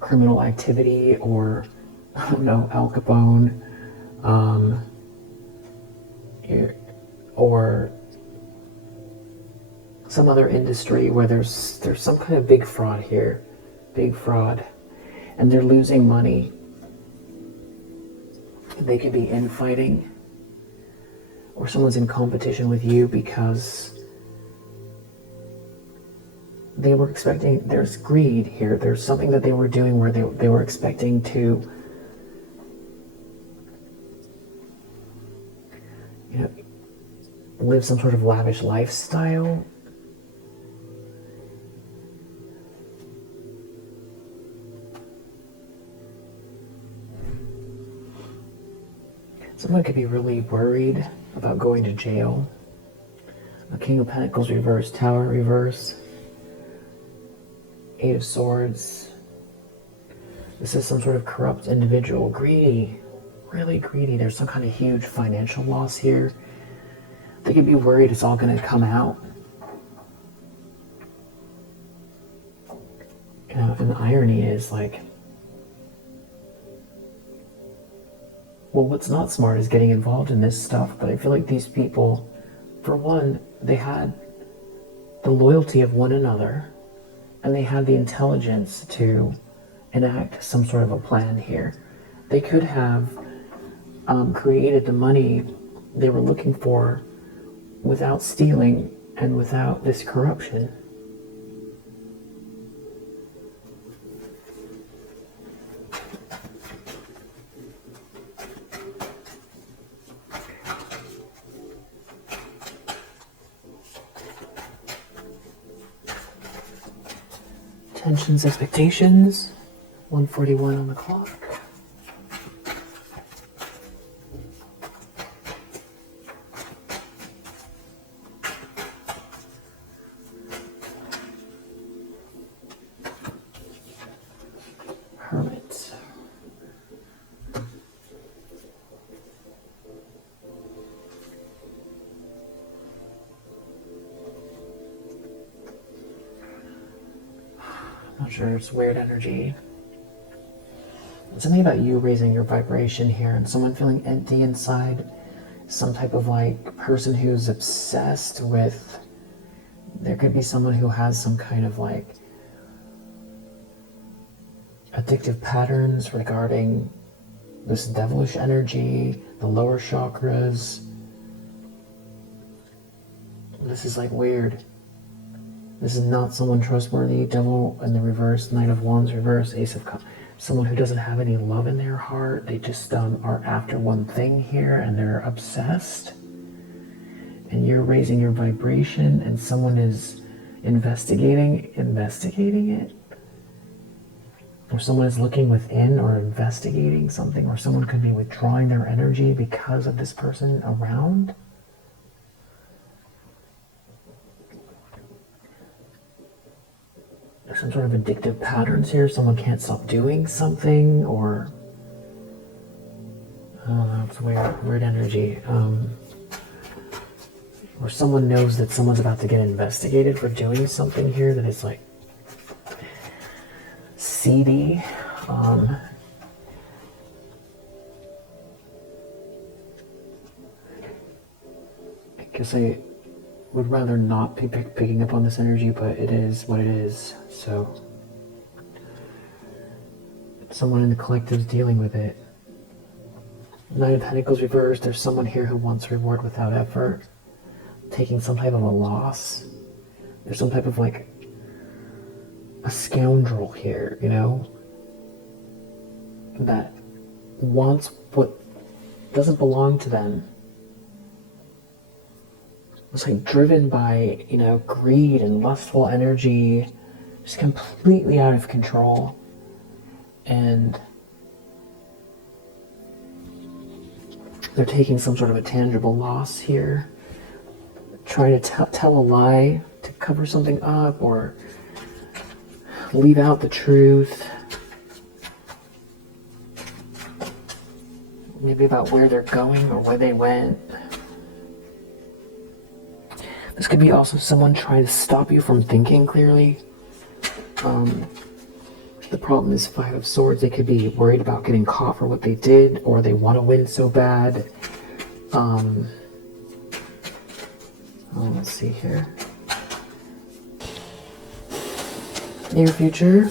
criminal activity, or I don't know, Al Capone, or some other industry where there's some kind of big fraud here, big fraud, and they're losing money. They could be infighting, or someone's in competition with you because they were expecting, there's greed here. There's something that they were doing where they were expecting to, you know, live some sort of lavish lifestyle. Someone could be really worried about going to jail. A King of Pentacles reverse, Tower reverse, Eight of Swords. This is some sort of corrupt individual, greedy, really greedy. There's some kind of huge financial loss here. They could be worried it's all going to come out. You know, and the irony is, like, well, what's not smart is getting involved in this stuff, but I feel like these people, for one, they had the loyalty of one another, and they had the intelligence to enact some sort of a plan here. They could have created the money they were looking for without stealing and without this corruption. Tensions, expectations, 1:41 on the clock. Hermit. Not sure, it's weird energy. Something about you raising your vibration here and someone feeling empty inside. Some type of like person who's obsessed with, there could be someone who has some kind of like addictive patterns regarding this devilish energy, the lower chakras. This is like weird. This is not someone trustworthy. Devil in the reverse, Knight of Wands reverse, Ace of Cups. Someone who doesn't have any love in their heart. They just are after one thing here and they're obsessed. And you're raising your vibration and someone is investigating it. Or someone is looking within or investigating something, or someone could be withdrawing their energy because of this person around. There's some sort of addictive patterns here. Someone can't stop doing something, or I don't know, it's weird energy. Or someone knows that someone's about to get investigated for doing something here that is like seedy. I guess I would rather not be picking up on this energy, but it is what it is. So someone in the collective is dealing with it. Knight of Pentacles reversed. There's someone here who wants reward without effort, taking some type of a loss. There's some type of like a scoundrel here, you know, that wants what doesn't belong to them. It's like driven by, you know, greed and lustful energy, just completely out of control. And they're taking some sort of a tangible loss here, trying to tell a lie to cover something up or leave out the truth. Maybe about where they're going or where they went. This could be also someone trying to stop you from thinking clearly. The problem is Five of Swords. They could be worried about getting caught for what they did, or they want to win so bad. Let's see here. Near future.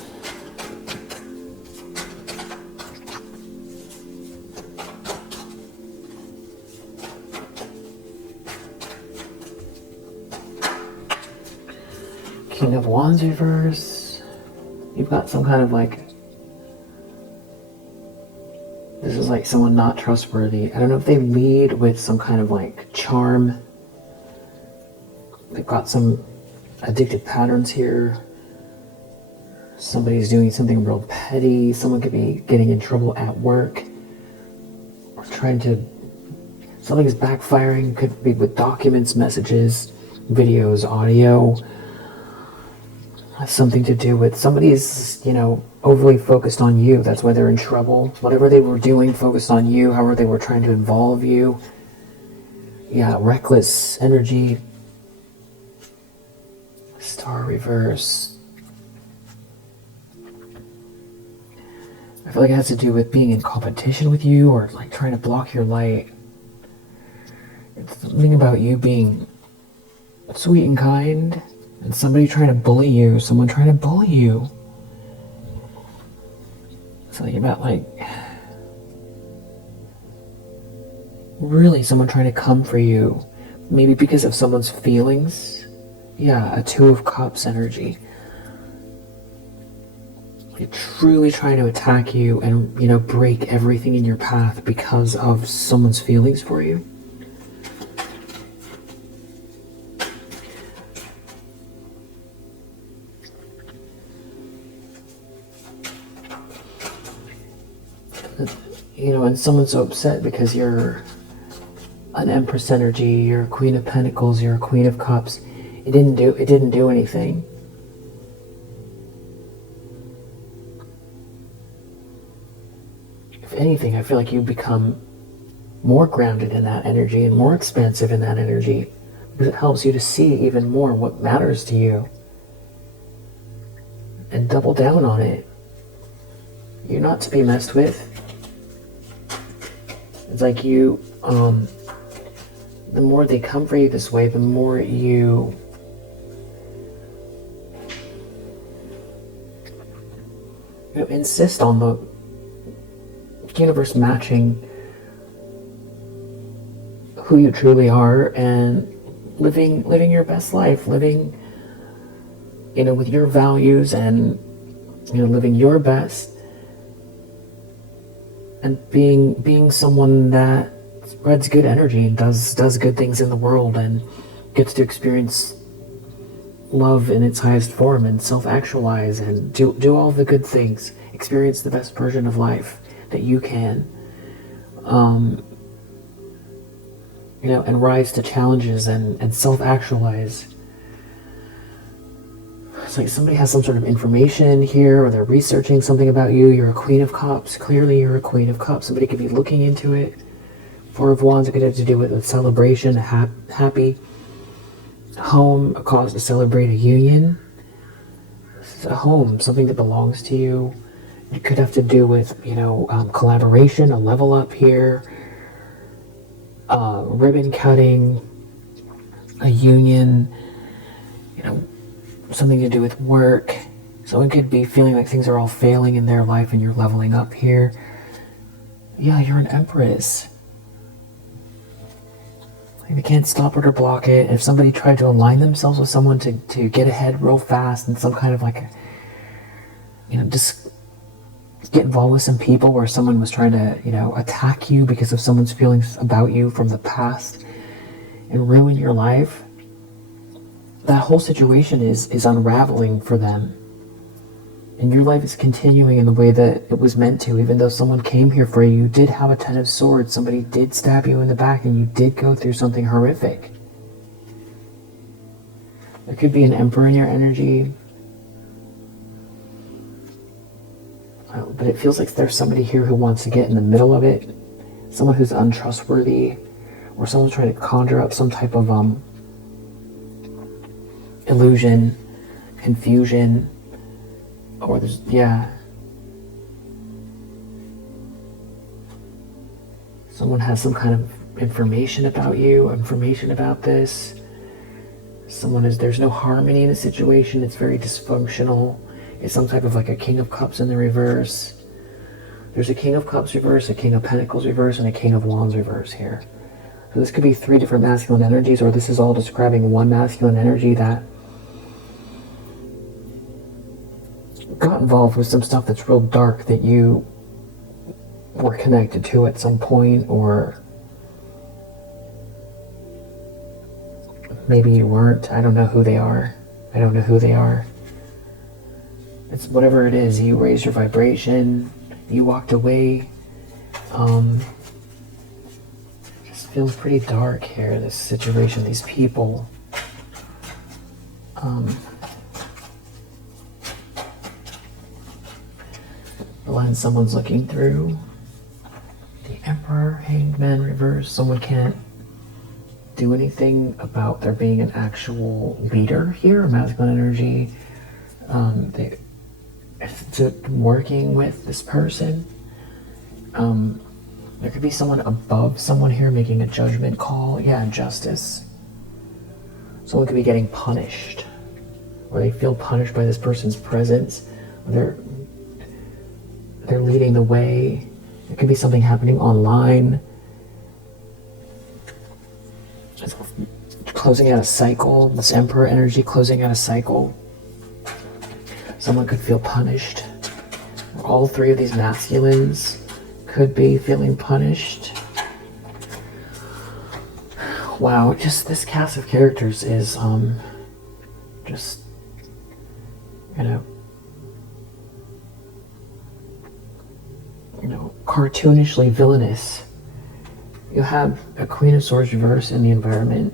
King of Wands reverse. You've got some kind of like, this is like someone not trustworthy. I don't know if they lead with some kind of like charm. They've got some addictive patterns here. Somebody's doing something real petty. Someone could be getting in trouble at work. Or something is backfiring. Could be with documents, messages, videos, audio. Has something to do with somebody's, overly focused on you. That's why they're in trouble. Whatever they were doing focused on you, however they were trying to involve you. Yeah, reckless energy. Star reverse. I feel like it has to do with being in competition with you or like trying to block your light. It's something about you being sweet and kind and somebody trying to bully you, someone trying to bully you. Something about like really someone trying to come for you, maybe because of someone's feelings. Yeah, a Two of Cups energy. Like truly trying to attack you and, break everything in your path because of someone's feelings for you. And someone's so upset because you're an Empress energy, you're a Queen of Pentacles, you're a Queen of Cups. It didn't do anything. If anything, I feel like you become more grounded in that energy and more expansive in that energy because it helps you to see even more what matters to you and double down on it. You're not to be messed with. It's like the more they come for you this way, the more you insist on the universe matching who you truly are and living your best life, living, with your values and, living your best. And being someone that spreads good energy and does good things in the world and gets to experience love in its highest form and self-actualize and do all the good things. Experience the best version of life that you can. And rise to challenges and self-actualize. It's like somebody has some sort of information here, or they're researching something about you. You're a Queen of Cups. Clearly you're a Queen of Cups. Somebody could be looking into it. Four of Wands, it could have to do with a celebration, a happy home, a cause to celebrate a union. This is a home, something that belongs to you. It could have to do with, collaboration, a level up here, ribbon cutting, a union, something to do with work. Someone could be feeling like things are all failing in their life and you're leveling up here. Yeah, you're an Empress. Like they can't stop it or block it. If somebody tried to align themselves with someone to get ahead real fast and some kind of like, just get involved with some people where someone was trying to, attack you because of someone's feelings about you from the past and ruin your life, that whole situation is unraveling for them. And your life is continuing in the way that it was meant to, even though someone came here for you. You did have a Ten of Swords. Somebody did stab you in the back and you did go through something horrific. There could be an Emperor in your energy. But it feels like there's somebody here who wants to get in the middle of it. Someone who's untrustworthy. Or someone's trying to conjure up some type of illusion, confusion, or someone has some kind of information about you, information about this. There's no harmony in the situation. It's very dysfunctional. It's some type of like a King of Cups in the reverse. There's a King of Cups reverse, a King of Pentacles reverse, and a King of Wands reverse here. So this could be three different masculine energies, or this is all describing one masculine energy that got involved with some stuff that's real dark that you were connected to at some point, or maybe you weren't. I don't know who they are. It's whatever it is. You raised your vibration. You walked away. Just feels pretty dark here, this situation, these people. The lens someone's looking through. The Emperor, Hanged Man, reverse. Someone can't do anything about there being an actual leader here, masculine energy. To working with this person. There could be someone above someone here making a judgment call. Yeah, justice. Someone could be getting punished, or they feel punished by this person's presence. They're leading the way. It could be something happening online. It's closing out a cycle. This Emperor energy closing out a cycle. Someone could feel punished. All three of these masculines could be feeling punished. Wow, just this cast of characters is just, cartoonishly villainous. You have a Queen of Swords reverse in the environment.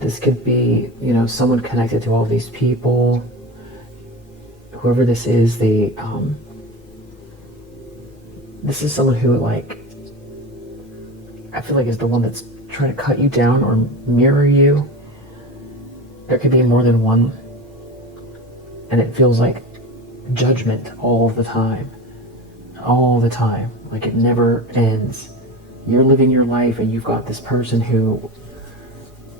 This could be, someone connected to all these people. Whoever this is, this is someone who, I feel like is the one that's trying to cut you down or mirror you. There could be more than one. And it feels like judgment all the time. All the time. Like it never ends. You're living your life and you've got this person who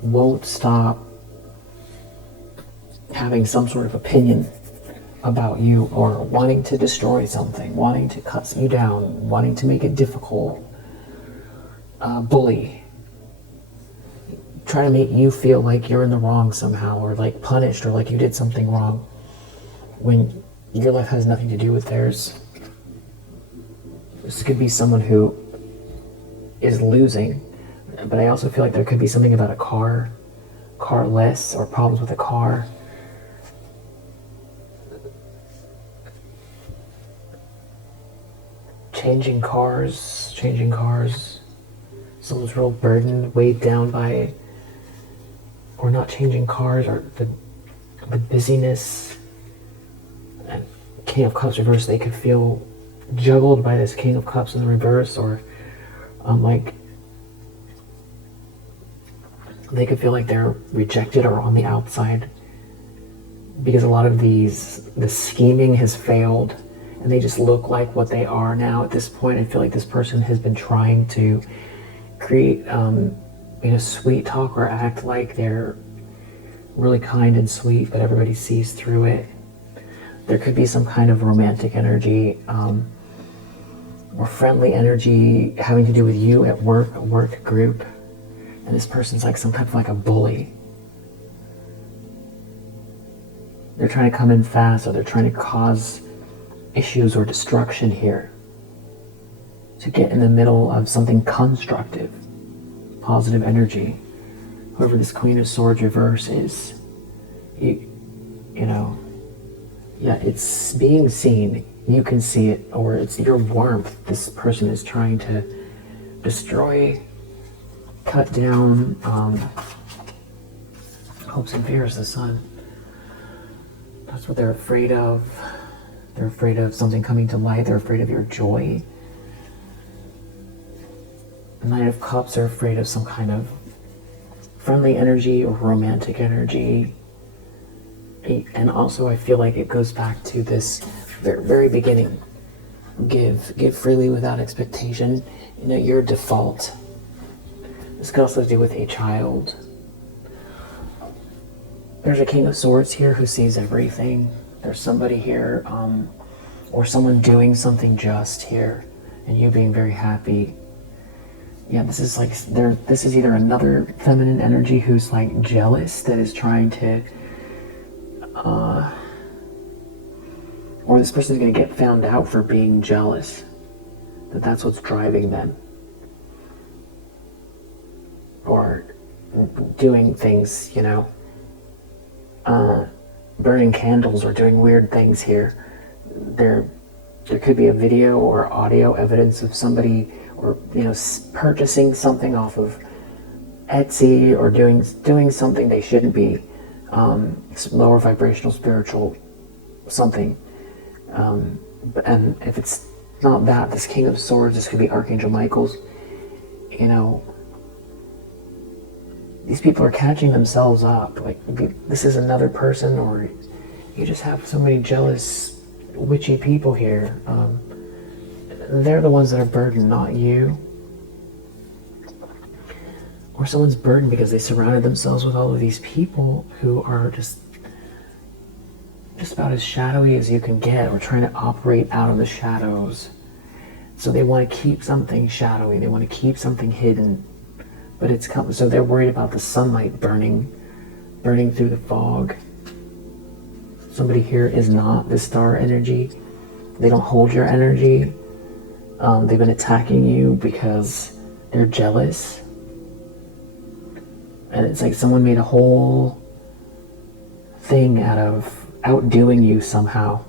won't stop having some sort of opinion about you, or wanting to destroy something, wanting to cut you down, wanting to make it difficult. Bully. Try to make you feel like you're in the wrong somehow, or like punished, or like you did something wrong, when your life has nothing to do with theirs. This could be someone who is losing. But I also feel like there could be something about a carless, or problems with a car. Changing cars. Someone's real burdened, weighed down by, or not changing cars, or the busyness. And King of Cups reverse, they could feel juggled by this King of Cups in the reverse, or they could feel like they're rejected or on the outside, because a lot of the scheming has failed and they just look like what they are now at this point. I feel like this person has been trying to create sweet talk or act like they're really kind and sweet, but everybody sees through it. There could be some kind of romantic energy or friendly energy having to do with you at work, a work group. And this person's like some type of a bully. They're trying to come in fast, or they're trying to cause issues or destruction here. To get in the middle of something constructive, positive energy. Whoever this Queen of Swords reverse is, it's being seen. You can see it, or it's your warmth. This person is trying to destroy, cut down, hopes and fears, the sun. That's what they're afraid of. They're afraid of something coming to light. They're afraid of your joy. The Knight of Cups are afraid of some kind of friendly energy or romantic energy. And also I feel like it goes back to this very beginning. Give freely without expectation. Your default. This could also do with a child. There's a King of Swords here who sees everything. There's somebody here, or someone doing something just here, and you being very happy. Yeah, this is this is either another feminine energy who's jealous, that is trying to or this person's going to get found out for being jealous, that's what's driving them, or doing things, burning candles or doing weird things here. There could be a video or audio evidence of somebody, or purchasing something off of Etsy, or doing something they shouldn't be, lower vibrational, spiritual something. And if it's not that, this King of Swords, this could be Archangel Michael's. These people are catching themselves up. Like, this is another person, or you just have so many jealous, witchy people here. They're the ones that are burdened, not you. Or someone's burdened because they surrounded themselves with all of these people who are just about as shadowy as you can get, or trying to operate out of the shadows. So they want to keep something shadowy, they want to keep something hidden, but it's coming. So they're worried about the sunlight burning through the fog. Somebody here is not the star energy. They don't hold your energy. They've been attacking you because they're jealous. And it's like someone made a whole thing out of outdoing you somehow.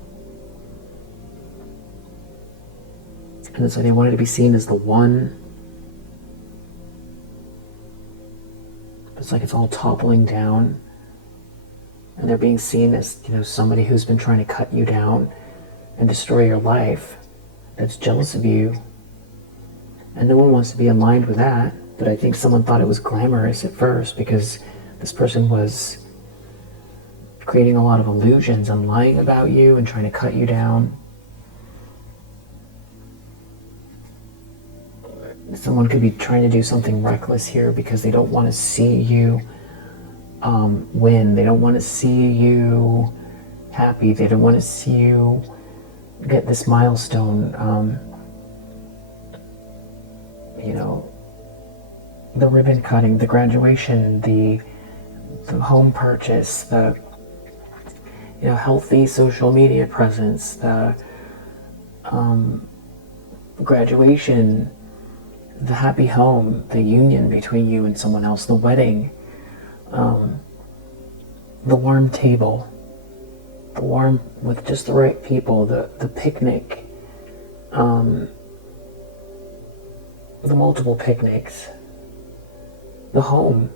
And it's like they wanted to be seen as the one. It's like it's all toppling down. And they're being seen as, somebody who's been trying to cut you down and destroy your life, that's jealous of you. And no one wants to be aligned with that. But I think someone thought it was glamorous at first, because this person was creating a lot of illusions and lying about you and trying to cut you down. Someone could be trying to do something reckless here because they don't want to see you win. They don't want to see you happy. They don't want to see you get this milestone. The ribbon cutting, the graduation, the home purchase, the healthy social media presence, the graduation, the happy home, the union between you and someone else, the wedding, the warm table, the warm with just the right people, the picnic, the multiple picnics, the home,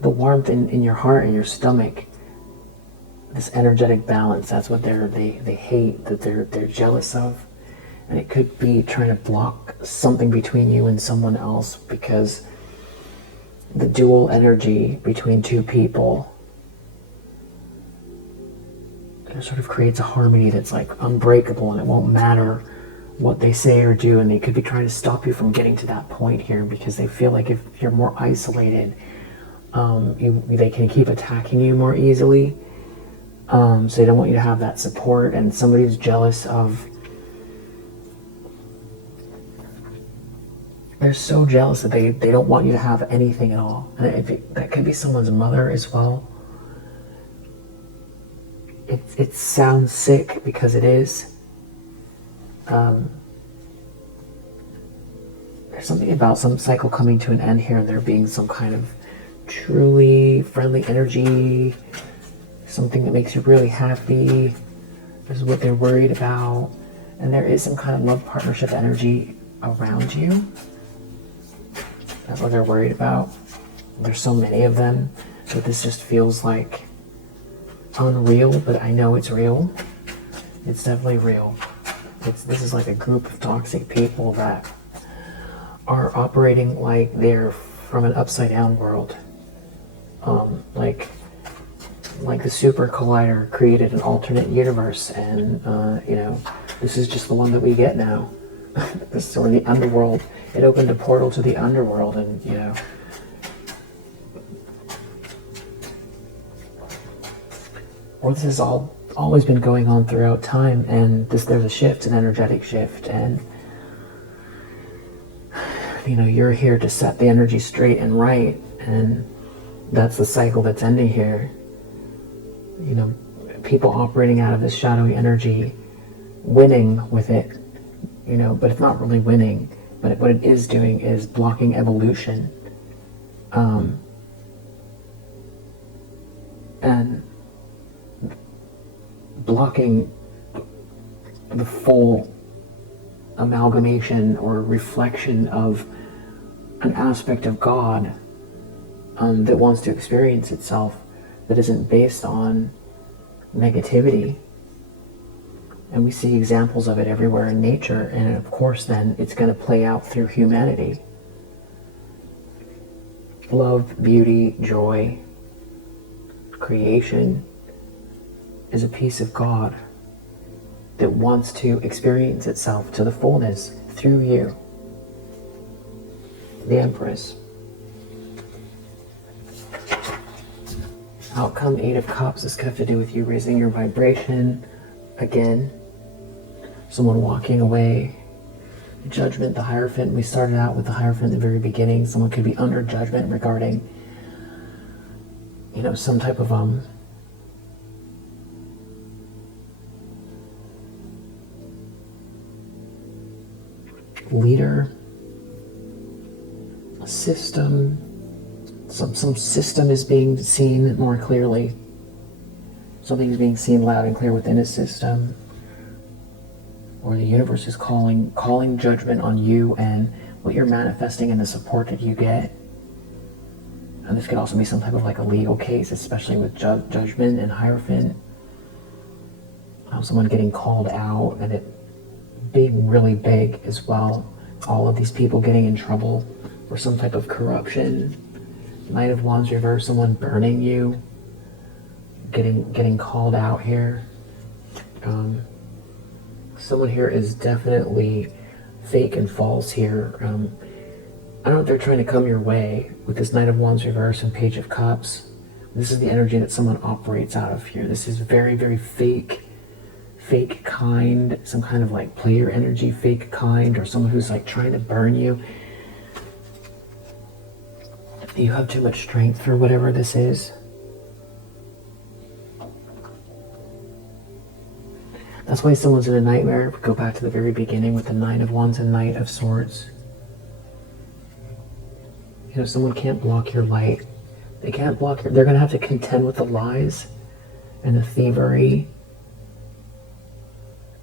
the warmth in your heart and your stomach, this energetic balance. That's what they hate, that they're jealous of. And it could be trying to block something between you and someone else, because the dual energy between two people, it sort of creates a harmony that's like unbreakable, and it won't matter what they say or do. And they could be trying to stop you from getting to that point here, because they feel like if you're more isolated, they can keep attacking you more easily. So they don't want you to have that support. And somebody who's jealous of, they're so jealous that they don't want you to have anything at all. And that could be someone's mother as well. It sounds sick because it is. There's something about some cycle coming to an end here, and there being some kind of truly friendly energy, something that makes you really happy. This is what they're worried about. And there is some kind of love partnership energy around you. That's what they're worried about. There's so many of them, but this just feels like unreal, but I know it's real. It's definitely real. This is like a group of toxic people that are operating like they're from an upside down world. Like the super collider created an alternate universe, and this is just the one that we get now. This is, or the underworld. It opened a portal to the underworld, and or this has always been going on throughout time, and there's a shift, an energetic shift, and you're here to set the energy straight and right, and that's the cycle that's ending here. people operating out of this shadowy energy, winning with it, but it's not really winning. But what it is doing is blocking evolution, and blocking the full amalgamation or reflection of an aspect of God that wants to experience itself, that isn't based on negativity. And we see examples of it everywhere in nature, and of course then it's going to play out through humanity. Love, beauty, joy, creation is a piece of God that wants to experience itself to the fullness through you, the Empress. Outcome, 8 of Cups. This could have to do with you raising your vibration again. Someone walking away. Judgment, the Hierophant. We started out with the Hierophant at the very beginning. Someone could be under judgment regarding, some type of leader, a system. Some system is being seen more clearly. Something is being seen loud and clear within a system. Or the universe is calling judgment on you and what you're manifesting and the support that you get. And this could also be some type of like a legal case, especially with judgment and Hierophant. Someone getting called out and it being really big as well. All of these people getting in trouble for some type of corruption. Knight of Wands reverse, someone burning you, getting called out here. Someone here is definitely fake and false here. I don't know if they're trying to come your way with this Knight of Wands reverse and Page of Cups. This is the energy that someone operates out of here. This is very, very fake kind, some kind of like player energy, fake kind, or someone who's like trying to burn you. You have too much strength for whatever this is. That's why someone's in a nightmare. If we go back to the very beginning with the Nine of Wands and Knight of Swords. Someone can't block your light. They can't block they're going to have to contend with the lies and the thievery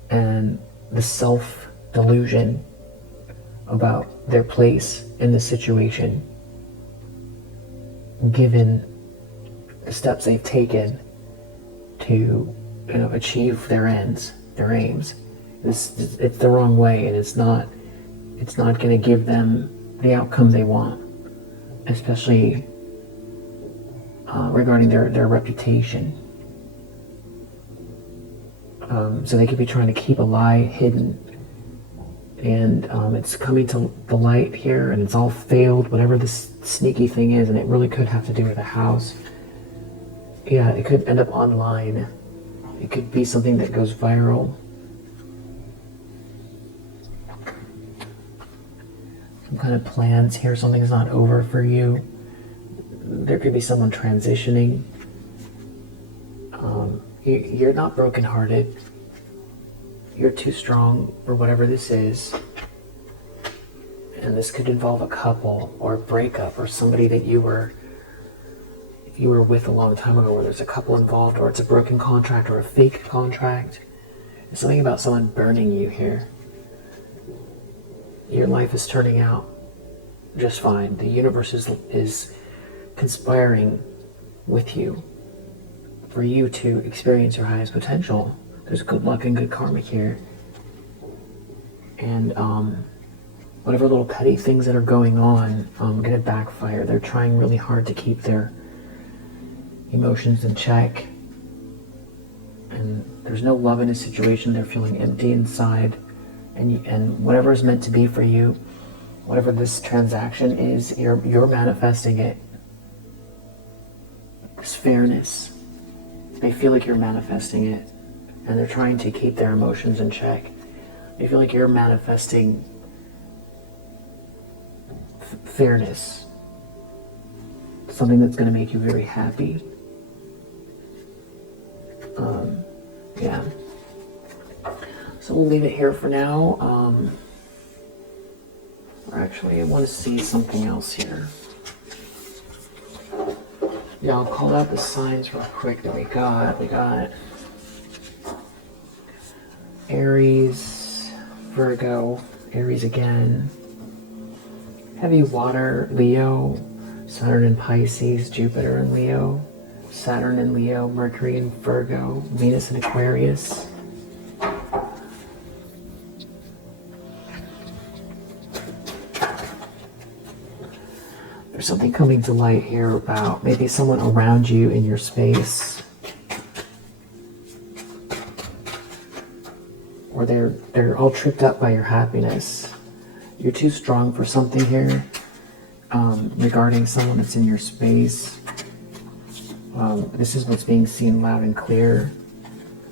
and the self-delusion about their place in the situation, given the steps they've taken to achieve their ends, their aims. It's the wrong way, and it's not going to give them the outcome they want, especially regarding their reputation. So they could be trying to keep a lie hidden, and it's coming to the light here, and it's all failed, whatever this sneaky thing is, and it really could have to do with a house. Yeah, it could end up online. It could be something that goes viral. Some kind of plans here, something's not over for you. There could be someone transitioning. You're not brokenhearted. You're too strong for whatever this is. And this could involve a couple or a breakup or somebody that you were with a long time ago, where there's a couple involved, or it's a broken contract or a fake contract. There's something about someone burning you here. Your life is turning out just fine. The universe is conspiring with you for you to experience your highest potential. There's good luck and good karma here. And whatever little petty things that are going on, gonna backfire. They're trying really hard to keep their emotions in check. And there's no love in a situation. They're feeling empty inside. And whatever is meant to be for you, whatever this transaction is, you're manifesting it. This fairness. They feel like you're manifesting it, and they're trying to keep their emotions in check. They feel like you're manifesting fairness. Something that's going to make you very happy. Yeah. So we'll leave it here for now. Or actually, I want to see something else here. Yeah, I'll call out the signs real quick that we got. We got Aries, Virgo, Aries again, heavy water, Leo, Saturn in Pisces, Jupiter in Leo, Saturn in Leo, Mercury in Virgo, Venus in Aquarius. There's something coming to light here about maybe someone around you in your space. Or they're all tripped up by your happiness. You're too strong for something here regarding someone that's in your space. This is what's being seen loud and clear.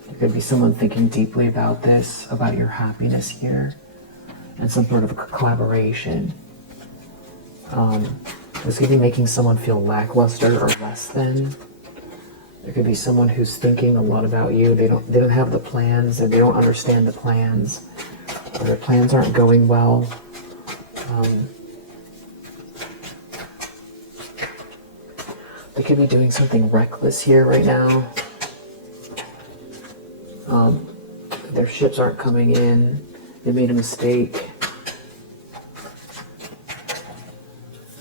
There could be someone thinking deeply about this, about your happiness here, and some sort of a collaboration. This could be making someone feel lackluster or less than. There could be someone who's thinking a lot about you. They don't have the plans, or they don't understand the plans, or their plans aren't going well. They could be doing something reckless here right now. Their ships aren't coming in. They made a mistake.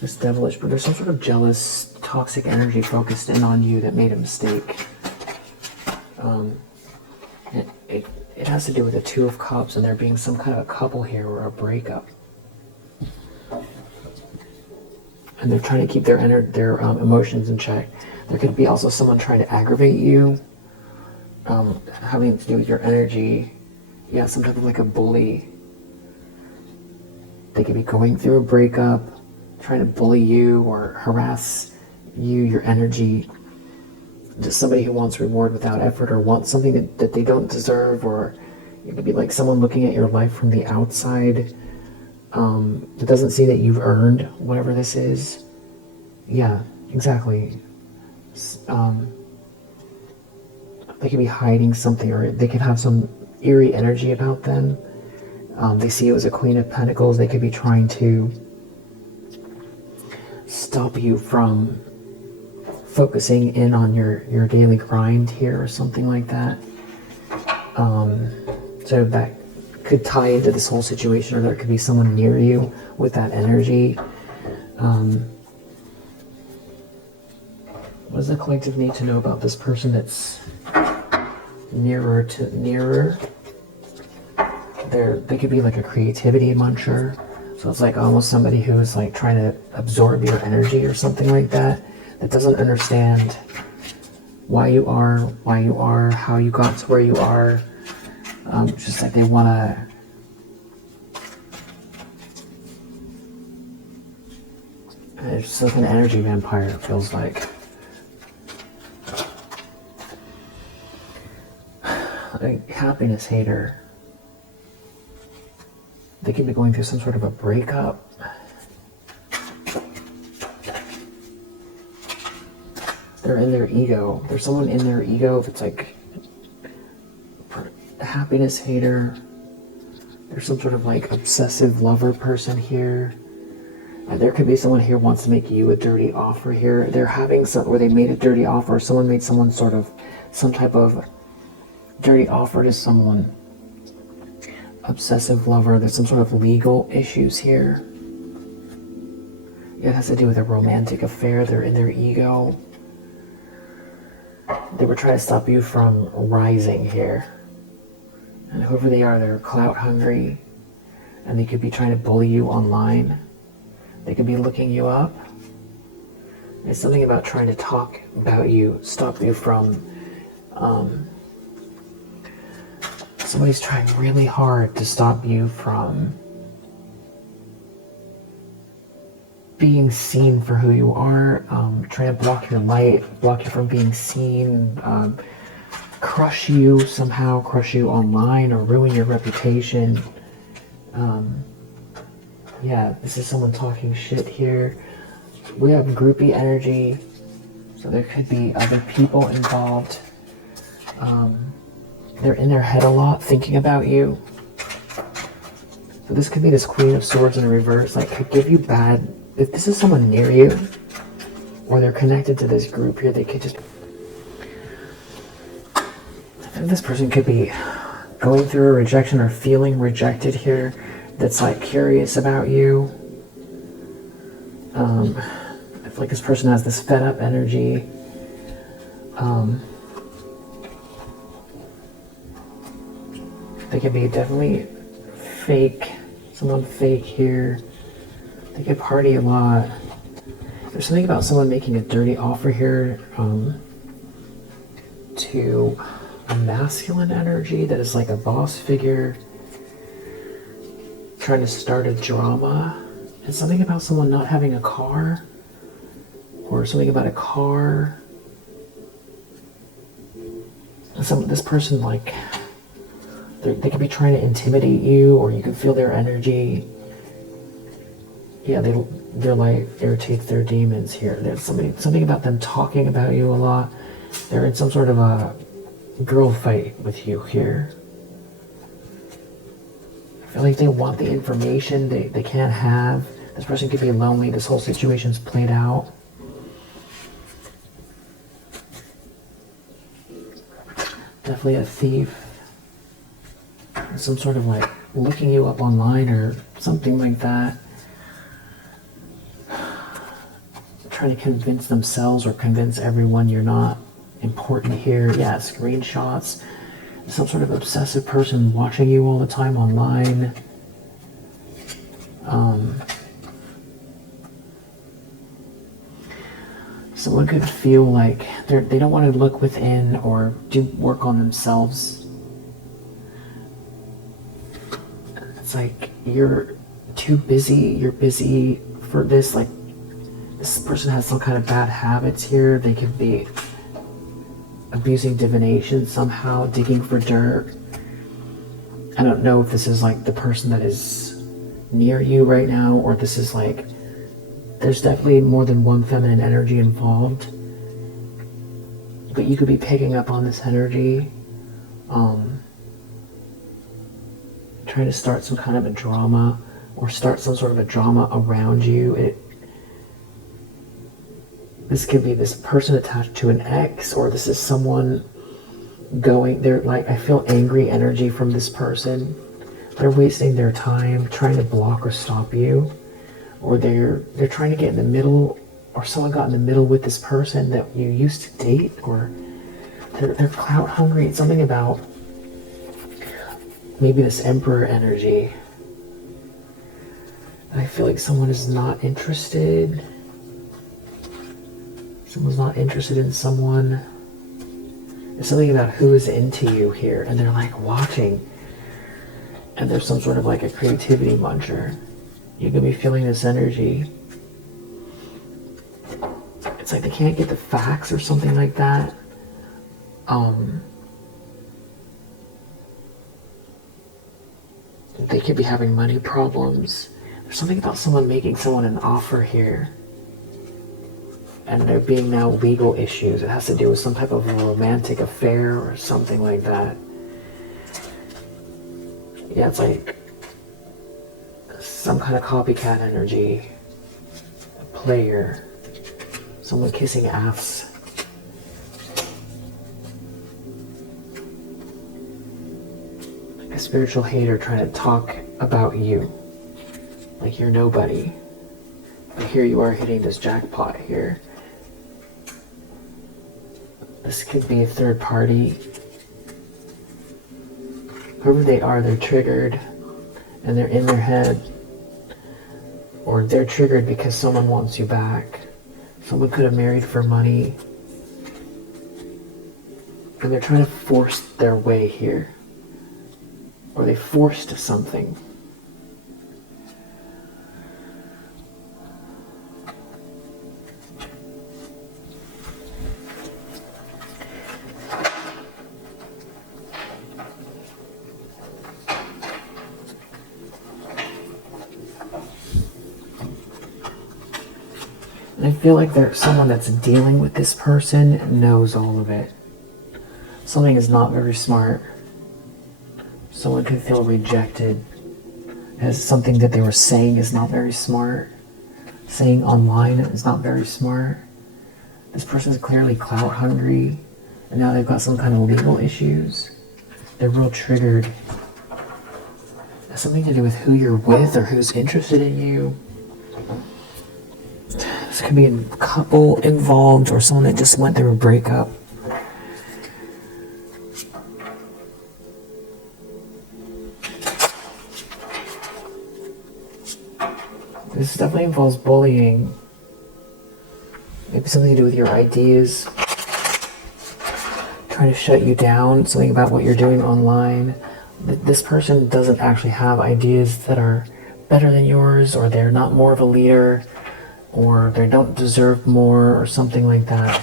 It's devilish, but there's some sort of jealous, toxic energy focused in on you that made a mistake. It has to do with the Two of Cups and there being some kind of a couple here or a breakup. And they're trying to keep their emotions in check. There could be also someone trying to aggravate you, having to do with your energy. Yeah, some type of like a bully. They could be going through a breakup, trying to bully you or harass you, your energy. Just somebody who wants reward without effort or wants something that they don't deserve, or it could be like someone looking at your life from the outside that doesn't see that you've earned whatever this is. Yeah, exactly. They could be hiding something, or they could have some eerie energy about them. They see you as a Queen of Pentacles. They could be trying to stop you from focusing in on your daily grind here or something like that. So that could tie into this whole situation, or there could be someone near you with that energy. What does the collective need to know about this person that's nearer? They could be like a creativity muncher. So it's like almost somebody who is like trying to absorb your energy or something like that, that doesn't understand why you are, how you got to where you are. Just like they want to it's just like an energy vampire, it feels like. A happiness hater. They could be going through some sort of a breakup. They're in their ego. There's someone in their ego that's like a happiness hater. There's some sort of like obsessive lover person here. And there could be someone here who wants to make you a dirty offer here. They're having some, or they made a dirty offer. Someone made some type of dirty offer to someone. Obsessive lover. There's some sort of legal issues here. It has to do with a romantic affair. They're in their ego. They were trying to stop you from rising here. And whoever they are, they're clout hungry. And they could be trying to bully you online. They could be looking you up. It's something about trying to talk about you, stop you from... somebody's trying really hard to stop you from being seen for who you are, trying to block your light, block you from being seen, crush you somehow, crush you online, or ruin your reputation. Yeah, this is someone talking shit here. We have groupie energy, so there could be other people involved. They're in their head a lot, thinking about you. So this could be this Queen of Swords in reverse, like could give you bad, if this is someone near you, or they're connected to this group here, they could just, I think this person could be going through a rejection or feeling rejected here, that's like curious about you. I feel like this person has this fed up energy. They could be definitely fake, someone fake here. They could party a lot. There's something about someone making a dirty offer here to a masculine energy that is like a boss figure trying to start a drama. And something about someone not having a car, or something about a car. This person, like, they could be trying to intimidate you, or you can feel their energy. Yeah, their light irritates their demons here. There's something about them talking about you a lot. They're in some sort of a girl fight with you here. I feel like they want the information they can't have. This person could be lonely. This whole situation's played out. Definitely a thief. Some sort of like looking you up online or something like that. Trying to convince themselves or convince everyone you're not important here. Yeah, screenshots. Some sort of obsessive person watching you all the time online. Someone could feel like they don't want to look within or do work on themselves. It's like you're too busy. You're busy for this. Like this person has some kind of bad habits here. They could be abusing divination somehow, digging for dirt. I don't know if this is like the person that is near you right now, or this is like, there's definitely more than one feminine energy involved. But you could be picking up on this energy, trying to start some kind of a drama, or start some sort of a drama around you. This could be this person attached to an ex, or this is someone they're like, I feel angry energy from this person. They're wasting their time trying to block or stop you, or they're trying to get in the middle, or someone got in the middle with this person that you used to date, or they're clout hungry. It's something about maybe this Emperor energy. I feel like someone is not interested. Someone's not interested in someone. There's something about who is into you here, and they're like watching. And there's some sort of like a creativity muncher. You could be feeling this energy. It's like they can't get the facts or something like that. They could be having money problems. There's something about someone making someone an offer here. And there being now legal issues. It has to do with some type of a romantic affair or something like that. Yeah, it's like some kind of copycat energy. A player. Someone kissing ass. Like a spiritual hater trying to talk about you. Like you're nobody. But here you are hitting this jackpot here. This could be a third party. Whoever they are, they're triggered and they're in their head. Or they're triggered because someone wants you back. Someone could have married for money. And they're trying to force their way here. Or they forced something. I feel like there's someone that's dealing with this person knows all of it. Something is not very smart. Someone could feel rejected as something that they were saying is not very smart. Saying online is not very smart. This person is clearly clout hungry, and now they've got some kind of legal issues. They're real triggered. It has something to do with who you're with or who's interested in you. This could be a couple involved or someone that just went through a breakup. This definitely involves bullying. Maybe something to do with your ideas. Trying to shut you down. Something about what you're doing online. This person doesn't actually have ideas that are better than yours, or they're not more of a leader, or they don't deserve more, or something like that.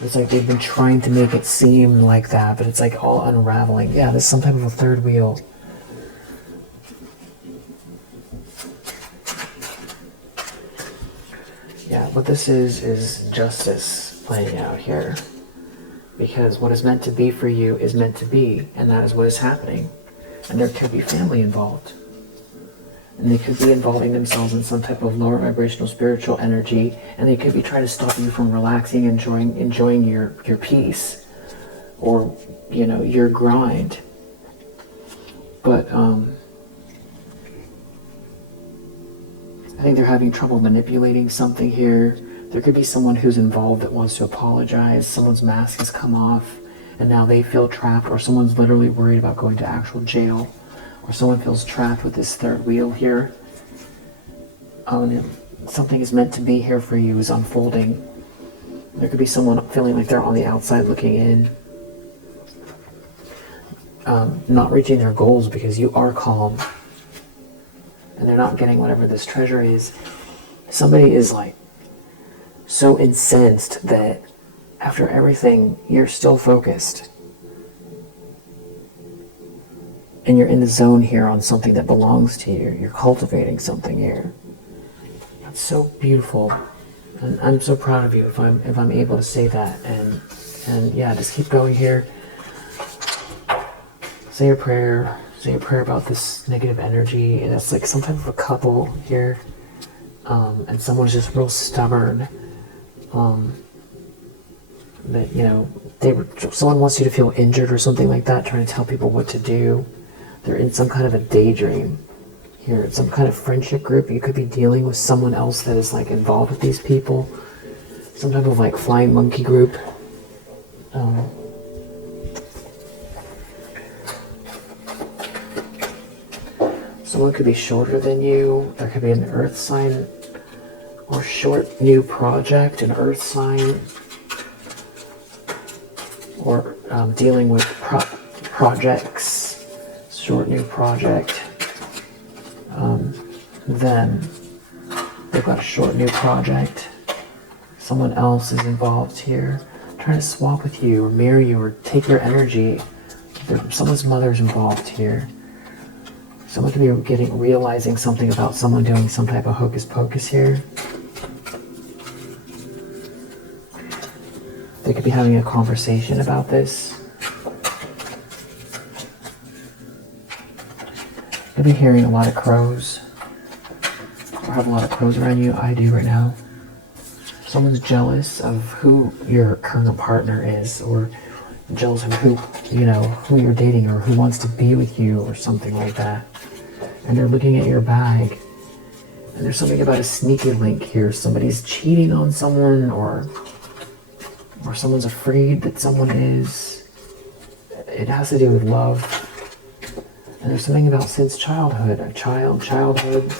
It's like they've been trying to make it seem like that, but it's like all unraveling. Yeah, this is some type of a third wheel. Yeah, what this is justice playing out here. Because what is meant to be for you is meant to be, and that is what is happening. And there could be family involved. And they could be involving themselves in some type of lower vibrational spiritual energy, and they could be trying to stop you from relaxing, enjoying your peace, or, you know, your grind. But I think they're having trouble manipulating something here. There could be someone who's involved that wants to apologize. Someone's mask has come off and now they feel trapped, or someone's literally worried about going to actual jail, or someone feels trapped with this third wheel here. Something is meant to be here for you is unfolding. There could be someone feeling like they're on the outside looking in. Not reaching their goals because you are calm. And they're not getting whatever this treasure is. Somebody is like so incensed that after everything, you're still focused. And you're in the zone here on something that belongs to you. You're cultivating something here. That's so beautiful. And I'm so proud of you if I'm able to say that. And yeah, just keep going here. Say a prayer. Say a prayer about this negative energy, and it's like some type of a couple here, and someone's just real stubborn. That, you know, someone wants you to feel injured or something like that, trying to tell people what to do. They're in some kind of a daydream here. It's some kind of friendship group. You could be dealing with someone else that is like involved with these people. Some type of like flying monkey group. Someone could be shorter than you. There could be an earth sign or short new project, an earth sign, or dealing with projects, short new project. Then they've got a short new project. Someone else is involved here, trying to swap with you or mirror you or take your energy. Someone's mother's involved here. Someone could be realizing something about someone doing some type of hocus pocus here. They could be having a conversation about this. You'll be hearing a lot of crows. Or have a lot of crows around you. I do right now. Someone's jealous of who your current partner is, or jealous of who you're dating, or who wants to be with you, or something like that. And they're looking at your bag, and there's something about a sneaky link here. Somebody's cheating on someone, or someone's afraid that someone is. It has to do with love. And there's something about since childhood, childhood.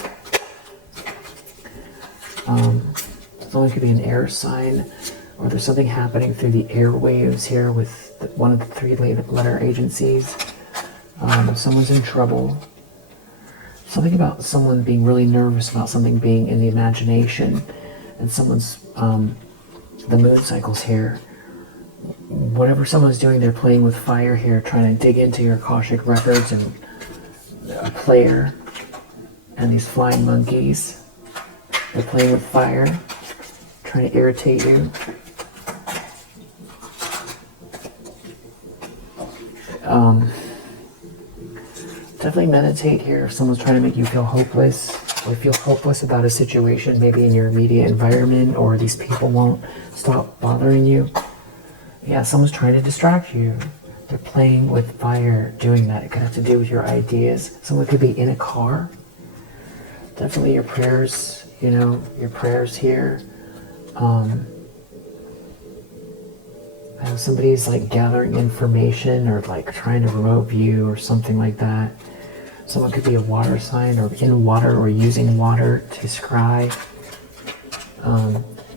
Someone could be an air sign, or there's something happening through the airwaves here with one of the three-letter agencies. Someone's in trouble. Something about someone being really nervous about something being in the imagination, and someone's, the moon cycles here. Whatever someone's doing, they're playing with fire here, trying to dig into your Akashic records, and a player, and these flying monkeys. They're playing with fire, trying to irritate you. Definitely meditate here if someone's trying to make you feel hopeless, or feel hopeless about a situation, maybe in your immediate environment, or these people won't stop bothering you. Yeah, someone's trying to distract you. They're playing with fire, doing that. It could have to do with your ideas. Someone could be in a car. Definitely your prayers, you know, your prayers here. I know somebody's like gathering information or like trying to promote you or something like that. Someone could be a water sign or in water or using water to scry.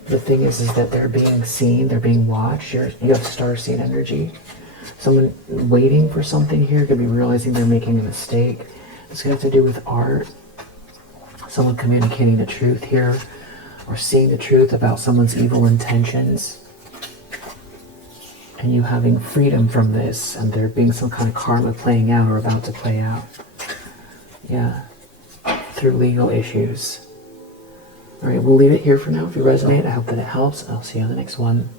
The thing is that they're being seen, they're being watched. You have starseed energy. Someone waiting for something here could be realizing they're making a mistake. It's going to have to do with art. Someone communicating the truth here, or seeing the truth about someone's evil intentions. And you having freedom from this, and there being some kind of karma playing out or about to play out. Yeah, through legal issues. All right, we'll leave it here for now. If you resonate, I hope that it helps. I'll see you on the next one.